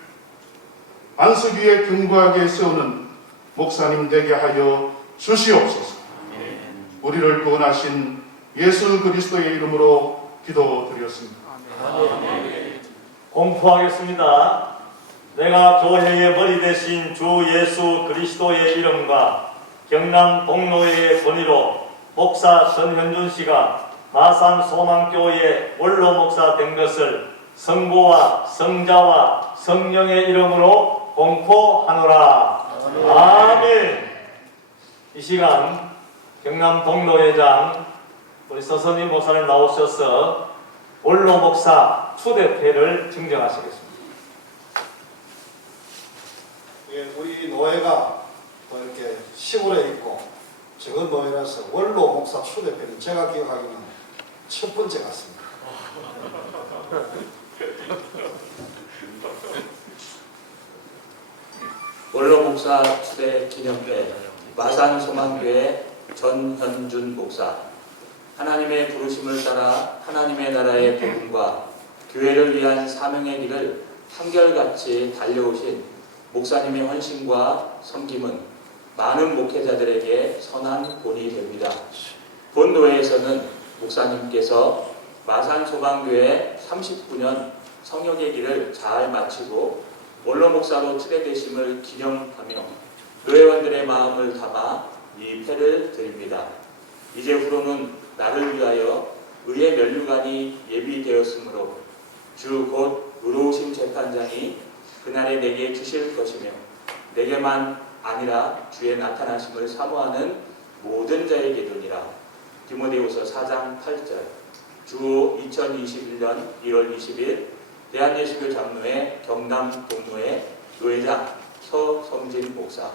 안석 위에 견고하게 세우는 목사님 되게 하여 주시옵소서. 우리를 구원하신 예수 그리스도의 이름으로 기도드렸습니다. 공포하겠습니다. 내가 교회의 머리 대신 주 예수 그리스도의 이름과 경남 동로회의 권위로 목사 전현준 씨가 마산 소망교회의 원로 목사 된 것을 성부와 성자와 성령의 이름으로 공포하노라. 아멘. 이 시간 경남 동로회장 우리 서선임 목사님 나오셔서 원로 목사 추대패를 증정하시겠습니다. 예, 우리 노회가 또 이렇게 시골에 있고 적은 노회라서 원로 목사 추대표는 제가 기억하기는 첫 번째 같습니다. 원로 목사 추대 기념회 마산 소망교회 전현준 목사, 하나님의 부르심을 따라 하나님의 나라의 복음과 교회를 위한 사명의 길을 한결같이 달려오신 목사님의 헌신과 섬김은 많은 목회자들에게 선한 본이 됩니다. 본노회에서는 목사님께서 마산 소망교회 39년 성역의 길을 잘 마치고 원로 목사로 추대되심을 기념하며 노회원들의 마음을 담아 이 패를 드립니다. 이제 후로는 나를 위하여 의의 면류관이 예비되었으므로 주 곧 의로우신 재판장이 그날에 내게 주실 것이며 내게만 아니라 주의 나타나심을 사모하는 모든 자에게도니라. 디모데후서 4장 8절. 주 2021년 1월 20일 대한예수교 장로회 경남 동로회 노회장 서성진 목사.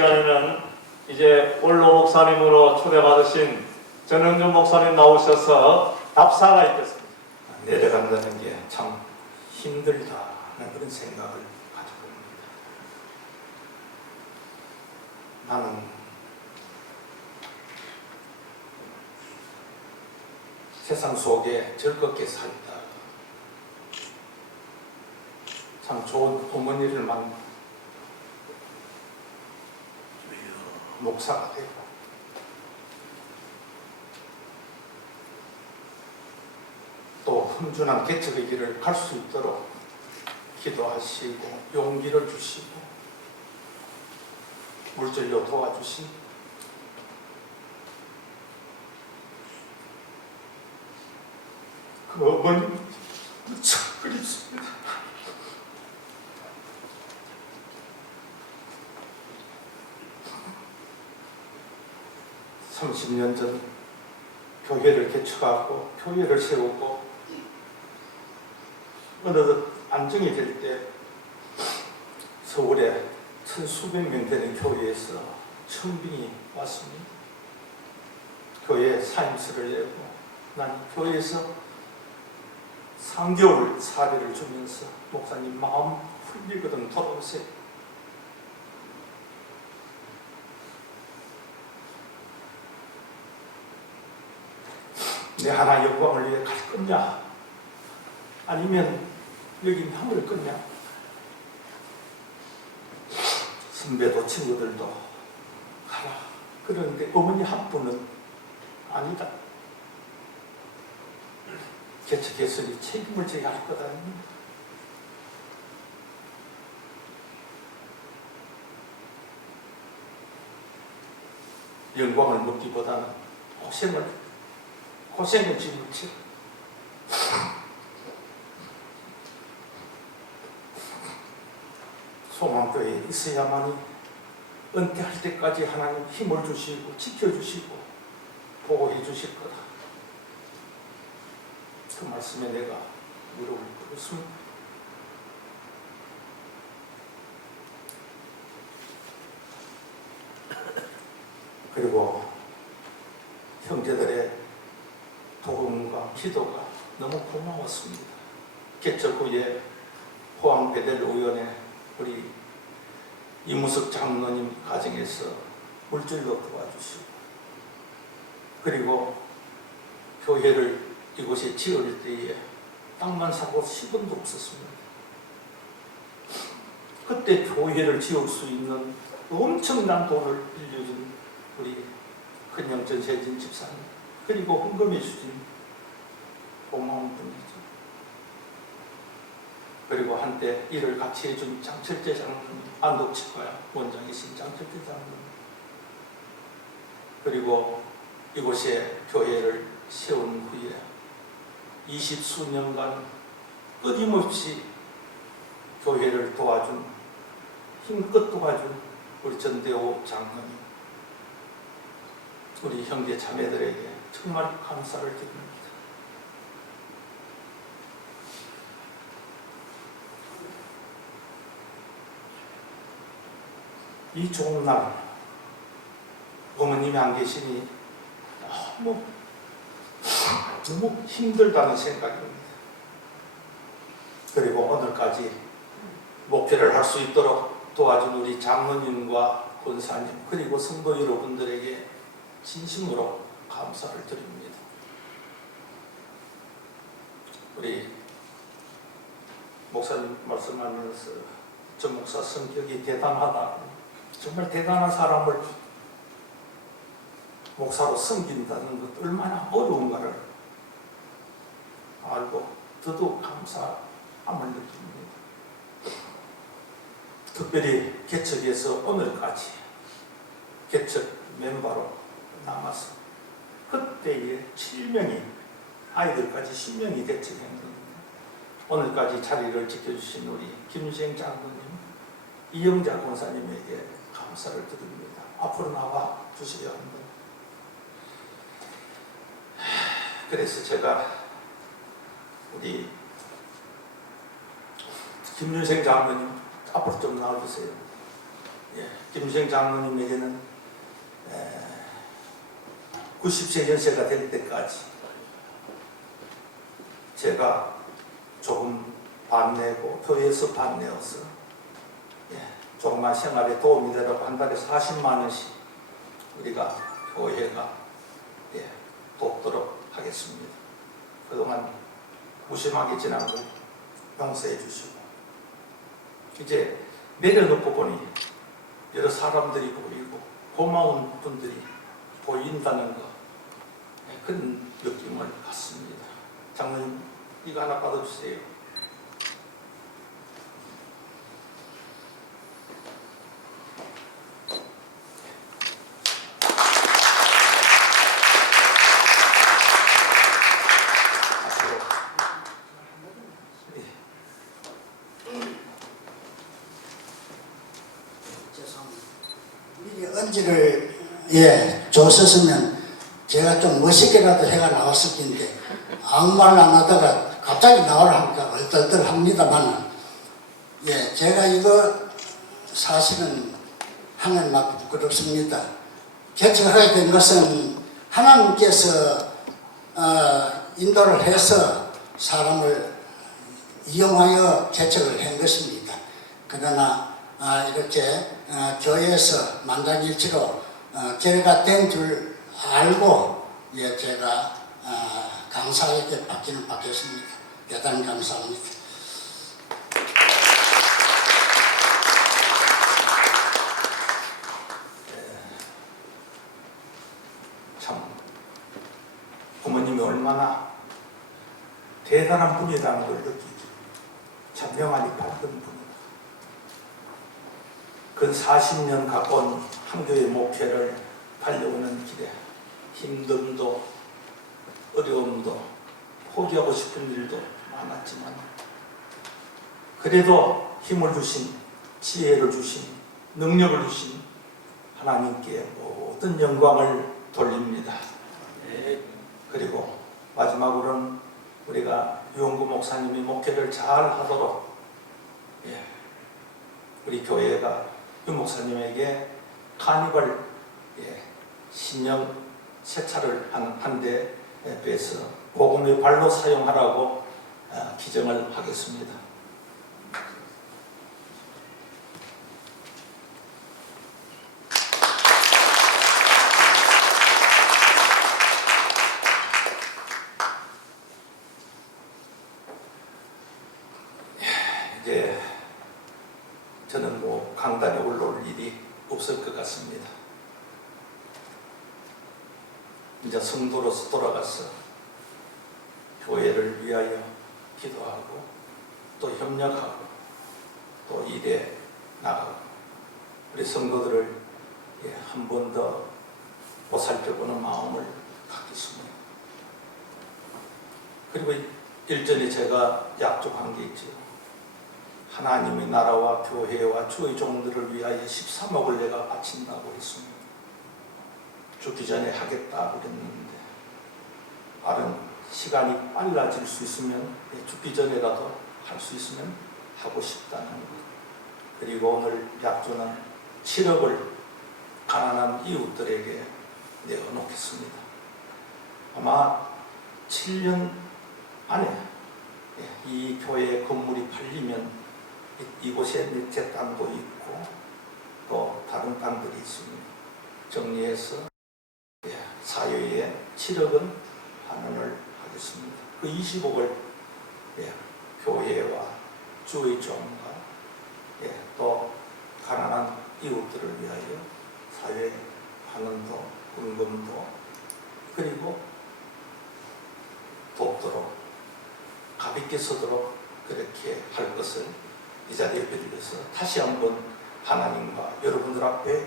시간에는 이제 원로 목사님으로 초대받으신 전현준 목사님 나오셔서 답사가 있겠습니다. 내려간다는 게 참 힘들다는 그런 생각을 가지고 있습니다. 나는 세상 속에 즐겁게 살다 참 좋은 어머니를 만나 목사가 되고 또 흠준한 개척의 길을 갈 수 있도록 기도하시고 용기를 주시고 물질로 도와주신 그 어머니 참 그립습니다. (30년) 전 교회를 개척하고 교회를 세우고 어느 안정이 될 때 서울에 1,수백 명 되는 교회에서 천빙이 왔습니다. 교회에 사임서를 내고 난 교회에서 3개월 사례를 주면서 목사님 마음 풀리거든 돌아오세요. 내 하나 영광을 위해 갈 거냐 아니면 여기 남을 거냐. 선배도 친구들도 가라 그러는데 어머니 한 분은 아니다. 개척했으니 책임을 져야 할 거다. 영광을 먹기보다는 고생을 지을지. 소망교회에 있어야만이 은퇴할 때까지 하나님 힘을 주시고 지켜주시고 보호해 주실 거다. 그 말씀에 내가 무릎을 꿇었습니다. 그리고 형제들의 도움과 기도가 너무 고마웠습니다. 개척 후에 포항 베델 의원에 우리 이무석 장로님 가정에서 물질로 도와주시고 그리고 교회를 이곳에 지을 때에 땅만 사고 10원도 없었습니다. 그때 교회를 지을 수 있는 엄청난 돈을 빌려준 우리 큰형 전세진 집사님 그리고 헌금해 주신 고마운 분이죠. 그리고 한때 일을 같이 해준 장철재 장로님, 안독치과 원장이신 장철재 장로님 그리고 이곳에 교회를 세운 후에 20수년간 끊임없이 교회를 도와준 힘껏 도와준 우리 전대호 장로님 우리 형제 자매들에게 정말 감사를 드립니다. 이 좋은 날 어머님이 안 계시니 너무 힘들다는 생각입니다. 그리고 오늘까지 목회를 할 수 있도록 도와준 우리 장로님과 권사님 그리고 성도 여러분들에게 진심으로 감사를 드립니다. 우리 목사님 말씀하면서 전 목사 성격이 대단하다. 정말 대단한 사람을 목사로 섬긴다는 것 얼마나 어려운가를 알고 더더욱 감사함을 느낍니다. 특별히 개척에서 오늘까지 개척 멤버로 남아서 그때에 7명이 아이들까지 10명이 개척했는데 오늘까지 자리를 지켜주신 우리 김유생 장로님, 이영자 권사님에게 감사를 드립니다. 앞으로 나와 주셔야 합니다. 그래서 제가 우리 김유생 장로님 앞으로 좀 나와주세요. 김수영 장로님에게는 90세 연세가 될 때까지 제가 조금 반내고 교회에서 반내어서 조그만 생활에 도움이 되라고 한 달에 40만 원씩 우리가 교회가 돕도록 하겠습니다. 그동안 무심하게 지난 걸 용서해 주시고 이제 내려놓고 보니 여러 사람들이 보이고 고마운 분들이 보인다는 거 그런 느낌을 갖습니다. 장로님 이거 하나 받아주세요. 미리 언지를 줬었으면 제가 좀 멋있게라도 해가 나왔을 텐데 아무 말 안 하다가 갑자기 나오라 하니까 얼떨떨합니다만 제가 이거 사실은 하면 막 부끄럽습니다. 개척하게 된 것은 하나님께서 인도를 해서 사람을 이용하여 개척을 한 것입니다. 그러나 이렇게 교회에서 만장일치로 결의가 된 줄 알고 제가 감사하게 받기는 받겠습니다. 대단히 감사합니다. 참 부모님이 얼마나 대단한 분이라는 걸 느끼죠. 참 명안이 밝은 분이다. 근 40년 가까운 한교회 목회를 달려오는 길에 힘듦도 어려움도 포기하고 싶은 일도 많았지만 그래도 힘을 주신, 지혜를 주신, 능력을 주신 하나님께 모든 영광을 돌립니다. 그리고 마지막으로는 우리가 유홍구 목사님이 목회를 잘 하도록 우리 교회가 유 목사님에게 카니발 신형 세차를 한 대 빼서 복음의 발로 사용하라고 기정을 하겠습니다. 이제 저는 뭐 강단에 올라올 일이 없을 것 같습니다. 이제 성도로서 돌아가서 교회를 위하여 기도하고 또 협력하고 또 일에 나가고 우리 성도들을 한 번 더 보살펴보는 마음을 갖겠습니다. 그리고 일전에 제가 약속한 게 있죠. 하나님의 나라와 교회와 주의 종들을 위하여 13억을 내가 바친다고 했습니다. 죽기 전에 하겠다 그랬는데 빠른 시간이 빨라질 수 있으면 죽기 전에라도 할 수 있으면 하고 싶다는 것. 그리고 오늘 약조는 7억을 가난한 이웃들에게 내어놓겠습니다. 아마 7년 안에 이 교회 건물이 팔리면 이곳에 제 땅도 있고 또 다른 땅들이 있습니다. 정리해서 사회에 7억은 환원을 하겠습니다. 그 20억을 교회와 주의 종과 또 가난한 이웃들을 위하여 사회 환원도 헌금도 그리고 돕도록 가볍게 서도록 그렇게 할 것을 이 자리에 빌려서 다시 한번 하나님과 여러분들 앞에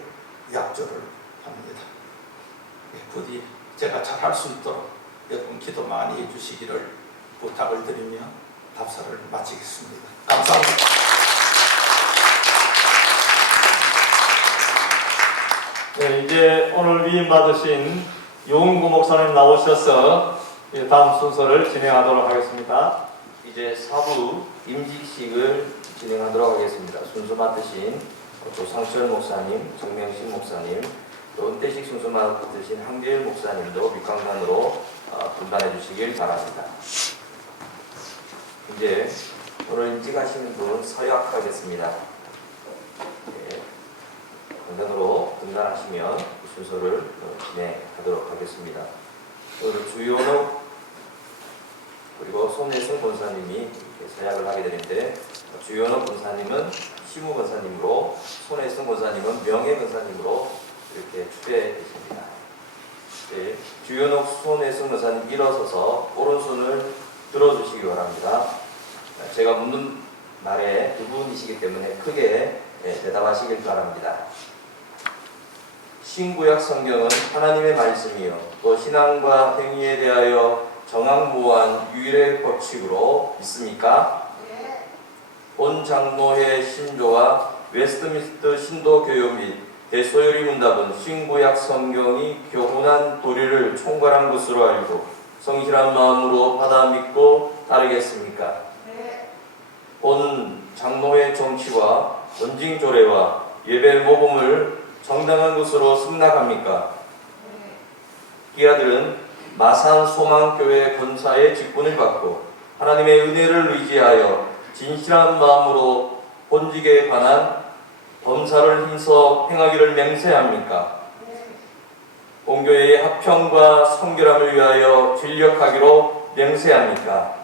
약조를 합니다. 부디 제가 잘할 수 있도록 여러분 기도 많이 해주시기를 부탁을 드리며 답사를 마치겠습니다. 감사합니다. 네, 이제 오늘 위임 받으신 유홍구 목사님 나오셔서 다음 순서를 진행하도록 하겠습니다. 이제 사부 임직식을 진행하도록 하겠습니다. 순서 맡으신 조상철 목사님, 정명신 목사님, 또 은퇴식 순서만 드신 한계일 목사님도 밑강단으로 분단해 주시길 바랍니다. 이제 오늘 인직하시는 분 서약하겠습니다. 강단으로 등단하시면 순서를 진행하도록 하겠습니다. 오늘 주연옥 그리고 손혜승 권사님이 이렇게 서약을 하게 되는데, 주연옥 권사님은 시무 권사님으로, 손혜승 권사님은 명예 권사님으로 이렇게 추대되십니다. 네, 주연옥, 손혜승 권사님 일어서서 오른손을 들어주시기 바랍니다. 제가 묻는 말에 두 분이시기 때문에 크게 대답하시길 바랍니다. 신구약 성경은 하나님의 말씀이요 또 신앙과 행위에 대하여 정확무한 유일의 법칙으로 믿습니까? 네. 본 장로회 신조와 웨스트민스터 신도 교요 및 대소요리 문답은 신구약 성경이 교훈한 도리를 총괄한 것으로 알고 성실한 마음으로 받아 믿고 따르겠습니까? 네. 본 장로회 정치와 원징 조례와 예배 모범을 정당한 것으로 승낙합니까? 이 아들은 마산 소망교회 권사의 직분을 받고 하나님의 은혜를 의지하여 진실한 마음으로 본직에 관한 범사를 힘써 행하기를 맹세합니까? 본교회의 합평과 성결함을 위하여 진력하기로 맹세합니까?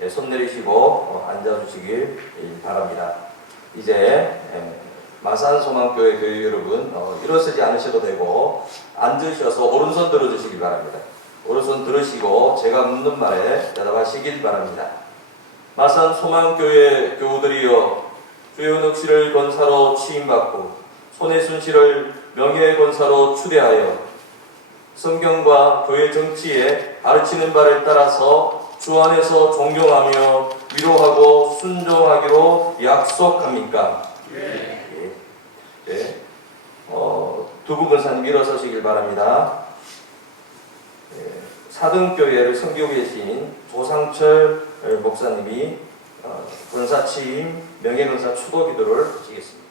네, 손 내리시고 앉아주시길 바랍니다. 이제 마산 소망교회 교회 여러분 일어서지 않으셔도 되고 앉으셔서 오른손 들어주시기 바랍니다. 오른손 들으시고 제가 묻는 말에 대답하시길 바랍니다. 마산 소망교회 교우들이여 주연옥 씨를 권사로 취임받고 손혜순 씨를 명예권사로 추대하여 성경과 교회 정치에 가르치는 바를 따라서 주 안에서 존경하며 위로하고 순종하기로 약속합니까? 네. 네. 두 분 권사님 일어서시길 바랍니다. 네. 사등교회를 섬기고 계신 조상철 목사님이 권사 취임 명예권사 추도 기도를 드리겠습니다.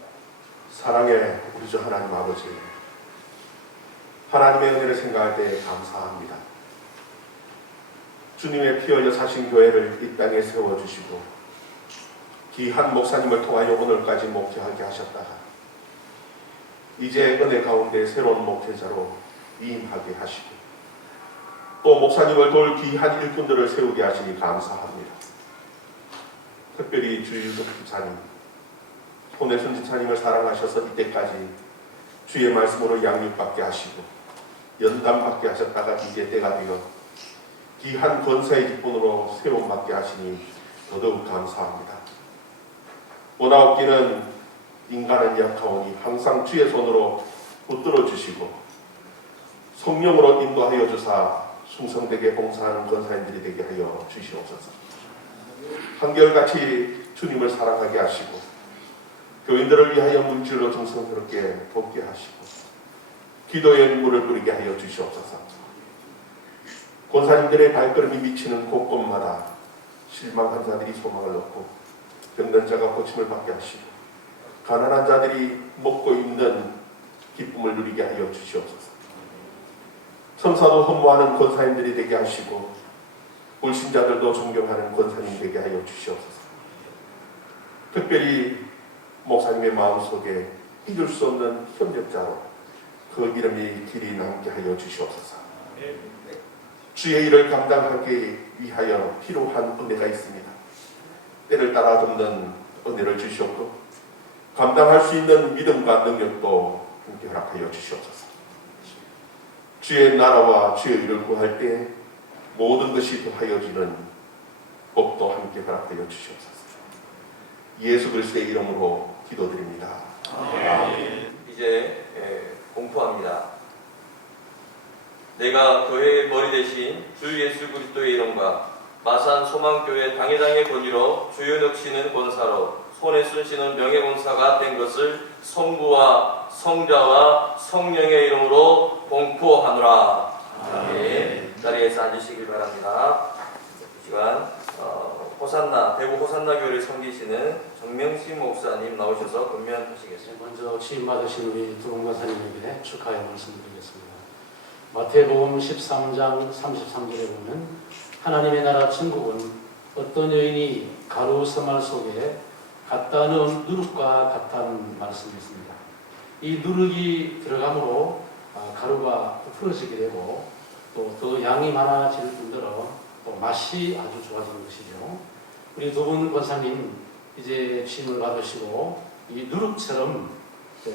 사랑의 우리 주 하나님 아버지, 하나님의 은혜를 생각할 때 감사합니다. 주님의 피 흘려 사신 교회를 이 땅에 세워주시고 귀한 목사님을 통하여 오늘까지 목회하게 하셨다가 이제 은혜 가운데 새로운 목회자로 위임하게 하시고 또 목사님을 돌 귀한 일꾼들을 세우게 하시니 감사합니다. 특별히 주유덕 집사님, 손혜순 집사님을 사랑하셔서 이때까지 주의 말씀으로 양육받게 하시고 연단받게 하셨다가 이제 때가 되어 귀한 권사의 직분으로 세움받게 하시니 더더욱 감사합니다. 오나옵기는 인간은 약하오니 항상 주의 손으로 붙들어 주시고 성령으로 인도하여 주사 충성되게 봉사하는 권사님들이 되게 하여 주시옵소서. 한결같이 주님을 사랑하게 하시고 교인들을 위하여 문질로 정성스럽게 돕게 하시고 기도의 눈물을 뿌리게 하여 주시옵소서. 권사님들의 발걸음이 미치는 곳곳마다 실망한 자들이 소망을 얻고 병든 자가 고침을 받게 하시고 가난한 자들이 먹고 입는 기쁨을 누리게 하여 주시옵소서. 천사도 흠모하는 권사님들이 되게 하시고 불신자들도 존경하는 권사님 되게 하여 주시옵소서. 특별히 목사님의 마음속에 잊을 수 없는 협력자로 그 이름이 길이 남게 하여 주시옵소서. 주의 일을 감당하기 위하여 필요한 은혜가 있습니다. 때를 따라 돕는 은혜를 주시옵고 감당할 수 있는 믿음과 능력도 함께 허락하여 주시옵소서. 주의 나라와 주의 일을 구할 때 모든 것이 더하여지는 법도 함께 허락하여 주시옵소서. 예수 그리스도의 이름으로 기도드립니다. 이제 공포합니다. 내가 교회의 머리 대신 주 예수 그리스도의 이름과 마산 소망교회 당회장의 권위로 주연옥 씨는 권사로 손혜순 씨는 명예권사가 된 것을 성부와 성자와 성령의 이름으로 공포하노라. 아멘. 자리에서 앉으시길 바랍니다. 이 시간 호산나 대구 호산나 교회를 섬기시는 정명신 목사님 나오셔서 권면하시겠습니다. 먼저 취임 받으신 우리 두 분 권사님에게 축하의 말씀드리겠습니다. 마태복음 13장 33절에 보면 하나님의 나라 천국은 어떤 여인이 가루 서말 속에 갖다 넣은 누룩과 같다는 말씀이 있습니다. 이 누룩이 들어감으로 가루가 풀어지게 되고 또 더 양이 많아질 뿐더러 또 맛이 아주 좋아지는 것이죠. 우리 두 분 권사님 이제 취임을 받으시고 이 누룩처럼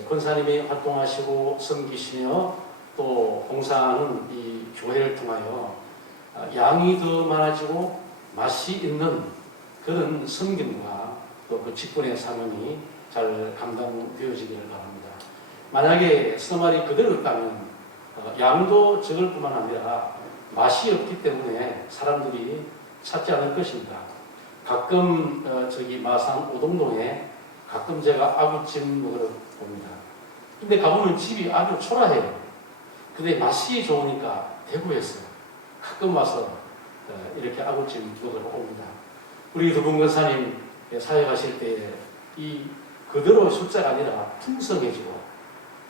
권사님이 활동하시고 섬기시며 또 봉사하는 이 교회를 통하여 양이 더 많아지고 맛이 있는 그런 섬김과 또 그 직분의 사명이 잘 감당되어지기를 바랍니다. 만약에 서말이 그대로 있다면 양도 적을 뿐만 아니라 맛이 없기 때문에 사람들이 찾지 않을 것입니다. 가끔 저기 마산 오동동에 가끔 제가 아구찜 먹으러 봅니다. 근데 가보면 집이 아주 초라해요. 근데 맛이 좋으니까 대구에서 가끔 와서 이렇게 아구찜 먹으러 옵니다. 우리 두 분 권사님 사역하실 때에 이 그대로 숫자가 아니라 풍성해지고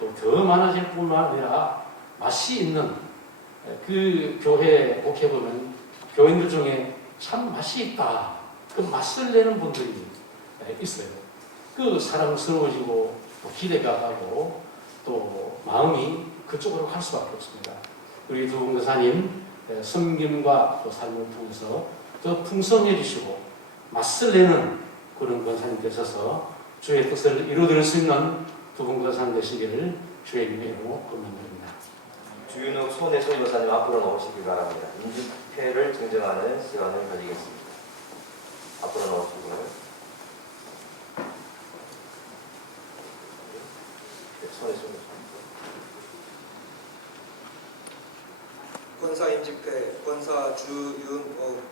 또 더 많아질 뿐만 아니라 맛이 있는 그 교회 목회보면 교인들 중에 참 맛이 있다. 그 맛을 내는 분들이 있어요. 그 사랑스러워지고 또 기대가 가고 또 마음이 그쪽으로 갈 수밖에 없습니다. 우리 두 분 권사님 섬김과 또 삶을 통해서 더 풍성해지시고 맛을 내는 그런 권사님 되셔서 주의 뜻을 이루어드릴 수 있는 두 분 권사님 되시기를 주의 이름으로 권면드립니다. 주윤욱 손혜순 권사님 앞으로 나오시기 바랍니다. 임직회를 증정하는 시간을 가지겠습니다. 앞으로 나오시고요. 손혜순 권사 임직회 권사 주윤옥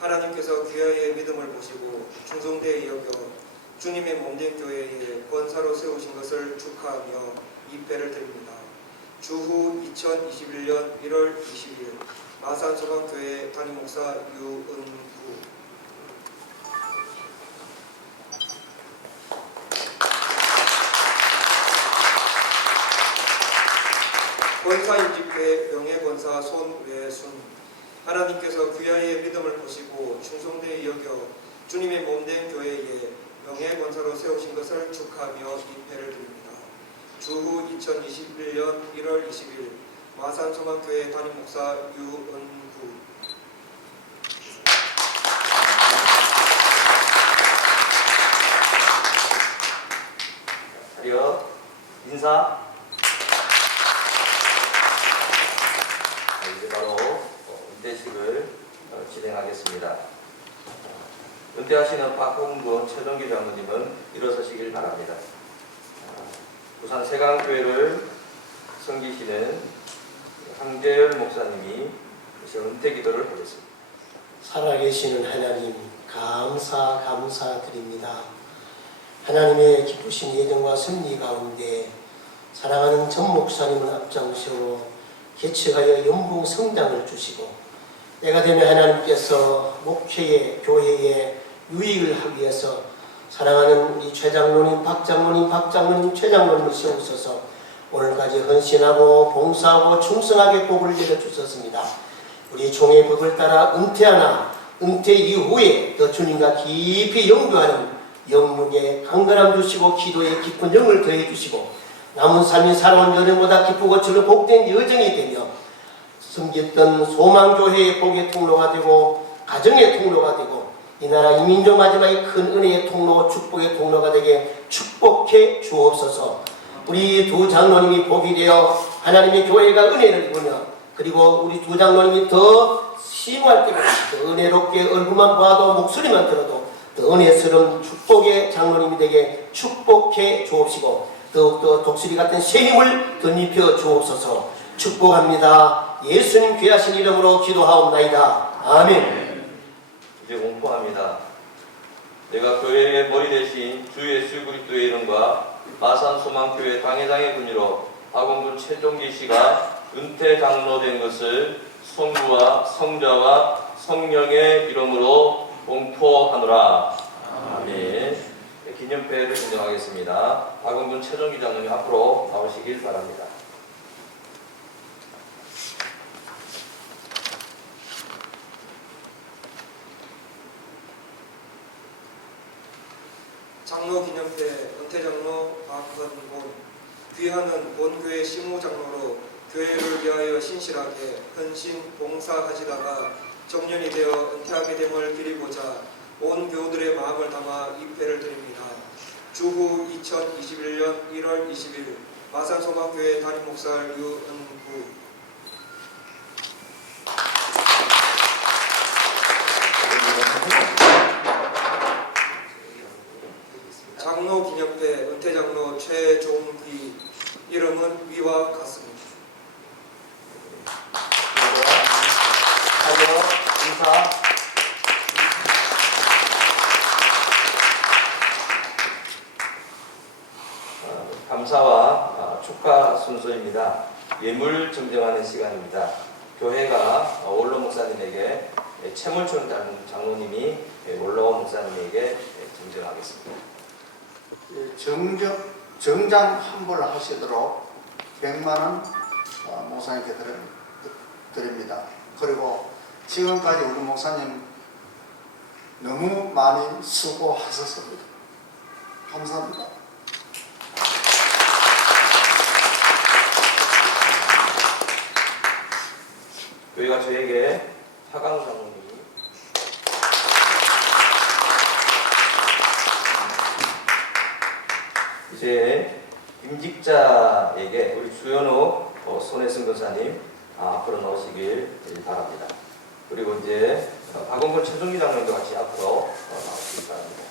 하나님께서 귀하의 믿음을 보시고 충성되이 여겨 주님의 몸된 교회에 권사로 세우신 것을 축하하며 입회를 드립니다. 주후 2021년 1월 20일 마산소방교회 담임목사 유은구. 권사 임직회 명예권사 손외순 하나님께서 귀하의 믿음을 보시고 충성되이 여겨 주님의 몸된 교회에 명예권사로 세우신 것을 축하하며 입회를 드립니다. 주후 2021년 1월 20일 마산소망교회 담임목사 유은구. 자리요. 인사. 이제 바로 은퇴식을 진행하겠습니다. 은퇴하시는 박홍근 최동기 장로님은 일어서시길 바랍니다. 부산 세강교회를 섬기시는 황재열 목사님이 은퇴 기도를 하겠습니다. 살아계시는 하나님 감사드립니다. 하나님의 기쁘신 예정과 섭리 가운데 사랑하는 전 목사님을 앞장세워 개척하여 연봉 성장을 주시고 때가 되면 하나님께서 목회에 교회에 유익을 하기 위해서 사랑하는 우리 최장로님, 박장로님, 최장로님을 세우셔서 오늘까지 헌신하고 봉사하고 충성하게 복을 내려주셨습니다. 우리 종의 법을 따라 은퇴하나 은퇴 이후에 더 주님과 깊이 영도하는 영육에 강건함 주시고 기도에 깊은 영을 더해 주시고 남은 삶이 살아온 여정보다 기쁘고 즐거운 복된 여정이 되며 섬겼던 소망교회의 복의 통로가 되고 가정의 통로가 되고 이 나라 이민족 마지막에 큰 은혜의 통로 축복의 통로가 되게 축복해 주옵소서. 우리 두 장로님이 복이 되어 하나님의 교회가 은혜를 입으며 그리고 우리 두 장로님이 더 심할 때보다 더 은혜롭게 얼굴만 봐도 목소리만 들어도 더 은혜스러운 축복의 장로님이 되게 축복해 주옵시고 더욱더 독수리 같은 새 힘을 덧입혀 주옵소서. 축복합니다. 예수님 귀하신 이름으로 기도하옵나이다. 아멘. 이제 공포합니다. 내가 교회의 머리 대신 주 예수 그리스도의 이름과 마산 소망교회 당회장의 군의로 박홍근 최종기 씨가 은퇴 장로 된 것을 성부와 성자와 성령의 이름으로 공포하노라. 아멘. 네, 기념패를 증정하겠습니다. 박원근 최종기 장로님 앞으로 나오시길 바랍니다. 장로 기념패 은퇴장로 박헌본. 귀하는 본교회 시무장로로 교회를 위하여 신실하게 헌신 봉사하시다가 정년이 되어 은퇴하게 됨을 기리고자 온 교우들의 마음을 담아 입회를 드립니다. 주후 2021년 1월 20일 마산소망교회 담임목사 류은구. 장로 기념패 은퇴장로 최종귀. 이름은 위와 같습니다. 하여 인사. 감사와 축하 순서입니다. 예물 증정하는 시간입니다. 교회가 원로 목사님에게, 최물촌 장로님이 원로 목사님에게 증정하겠습니다. 정장 환불 하시도록 100만 원 목사님께 드립니다. 그리고 지금까지 우리 목사님 너무 많이 수고하셨습니다. 감사합니다. 교회가 저에게 하강 장로님이 이제 임직자에게 우리 주연호 손혜승 교사님 앞으로 나오시길 바랍니다. 그리고 이제 박원근 최종기 장로님도 같이 앞으로 나오시길 바랍니다.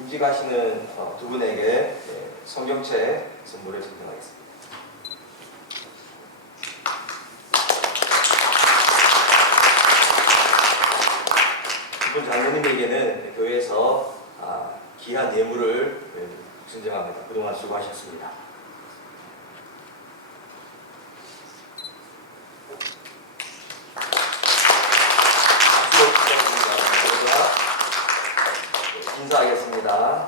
임직하시는 두 분에게 성경책 선물을 증정하겠습니다. 두 분 장로님에게는 교회에서 귀한 예물을 증정합니다. 그동안 수고하셨습니다. 박수로 축하드립니다. 인사하겠습니다.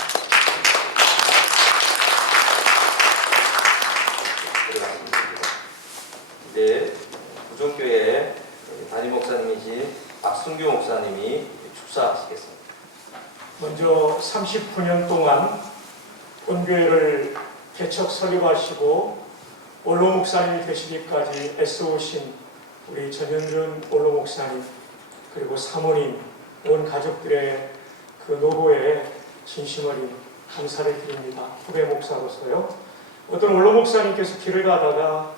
들어가십니다. 이제 부종교회 담임 목사님이신 박순규 목사님이 축사하시겠습니다. 먼저 39년 동안 본교회를 개척 설립하시고 원로 목사님이 되시기까지 애써오신 우리 전현준 원로 목사님, 그리고 사모님, 온 가족들의 그 노고에 진심 어린 감사를 드립니다. 후배 목사로서요. 어떤 원로 목사님께서 길을 가다가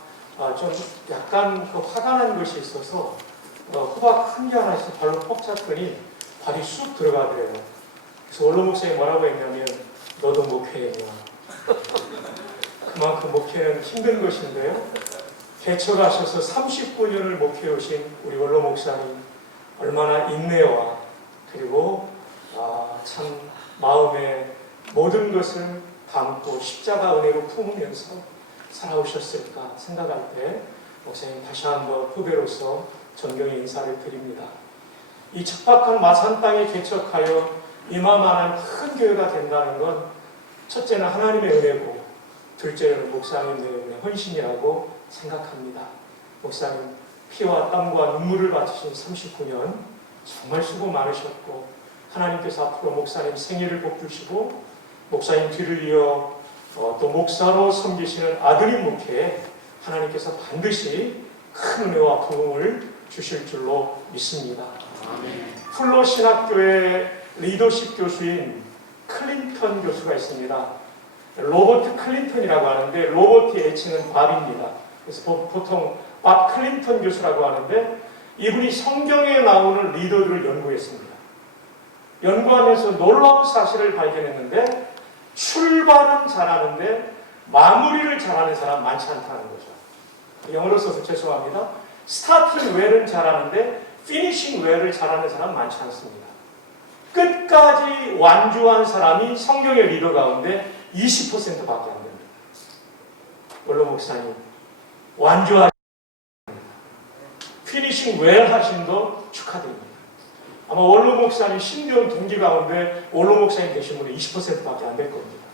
좀 약간 그 화가 난 것이 있어서 호박 큰 게 하나 있어 발로 퍽 찼더니 발이 쑥 들어가더래요. 그래서 원로 목사님이 뭐라고 했냐면 너도 목회했냐. 그만큼 목회는 힘든 것인데요. 개척하셔서 39년을 목회하신 우리 원로 목사님 얼마나 인내와 그리고 참 마음에 모든 것을 담고 십자가 은혜로 품으면서 살아오셨을까 생각할 때 목사님 다시 한번 후배로서 존경의 인사를 드립니다. 이 척박한 마산 땅에 개척하여 이만한 큰 교회가 된다는 건 첫째는 하나님의 은혜고 둘째는 목사님의 헌신이라고 생각합니다. 목사님 피와 땀과 눈물을 바치신 39년 정말 수고 많으셨고 하나님께서 앞으로 목사님 생애를 복주시고 목사님 뒤를 이어 또 목사로 섬기시는 아들인 목회에 하나님께서 반드시 큰 은혜와 부흥을 주실 줄로 믿습니다. 풀로 신학교의 리더십 교수인 클린턴 교수가 있습니다. 로버트 클린턴이라고 하는데 로버트의 애칭은 밥입니다. 그래서 보통 밥 클린턴 교수라고 하는데 이분이 성경에 나오는 리더들을 연구했습니다. 연구하면서 놀라운 사실을 발견했는데 출발은 잘하는데 마무리를 잘하는 사람 많지 않다는 거죠. 영어로 써서 죄송합니다. 스타팅 웰은 잘하는데 피니싱 웰을 잘하는 사람 많지 않습니다. 끝까지 완주한 사람이 성경의 리더 가운데 20%밖에 안 됩니다. 원로 목사님 완주하신 피니싱 웰 하신도 축하드립니다. 아마 원로 목사님 신대원 동기 가운데 원로 목사님 되신 분이 20%밖에 안 될 겁니다.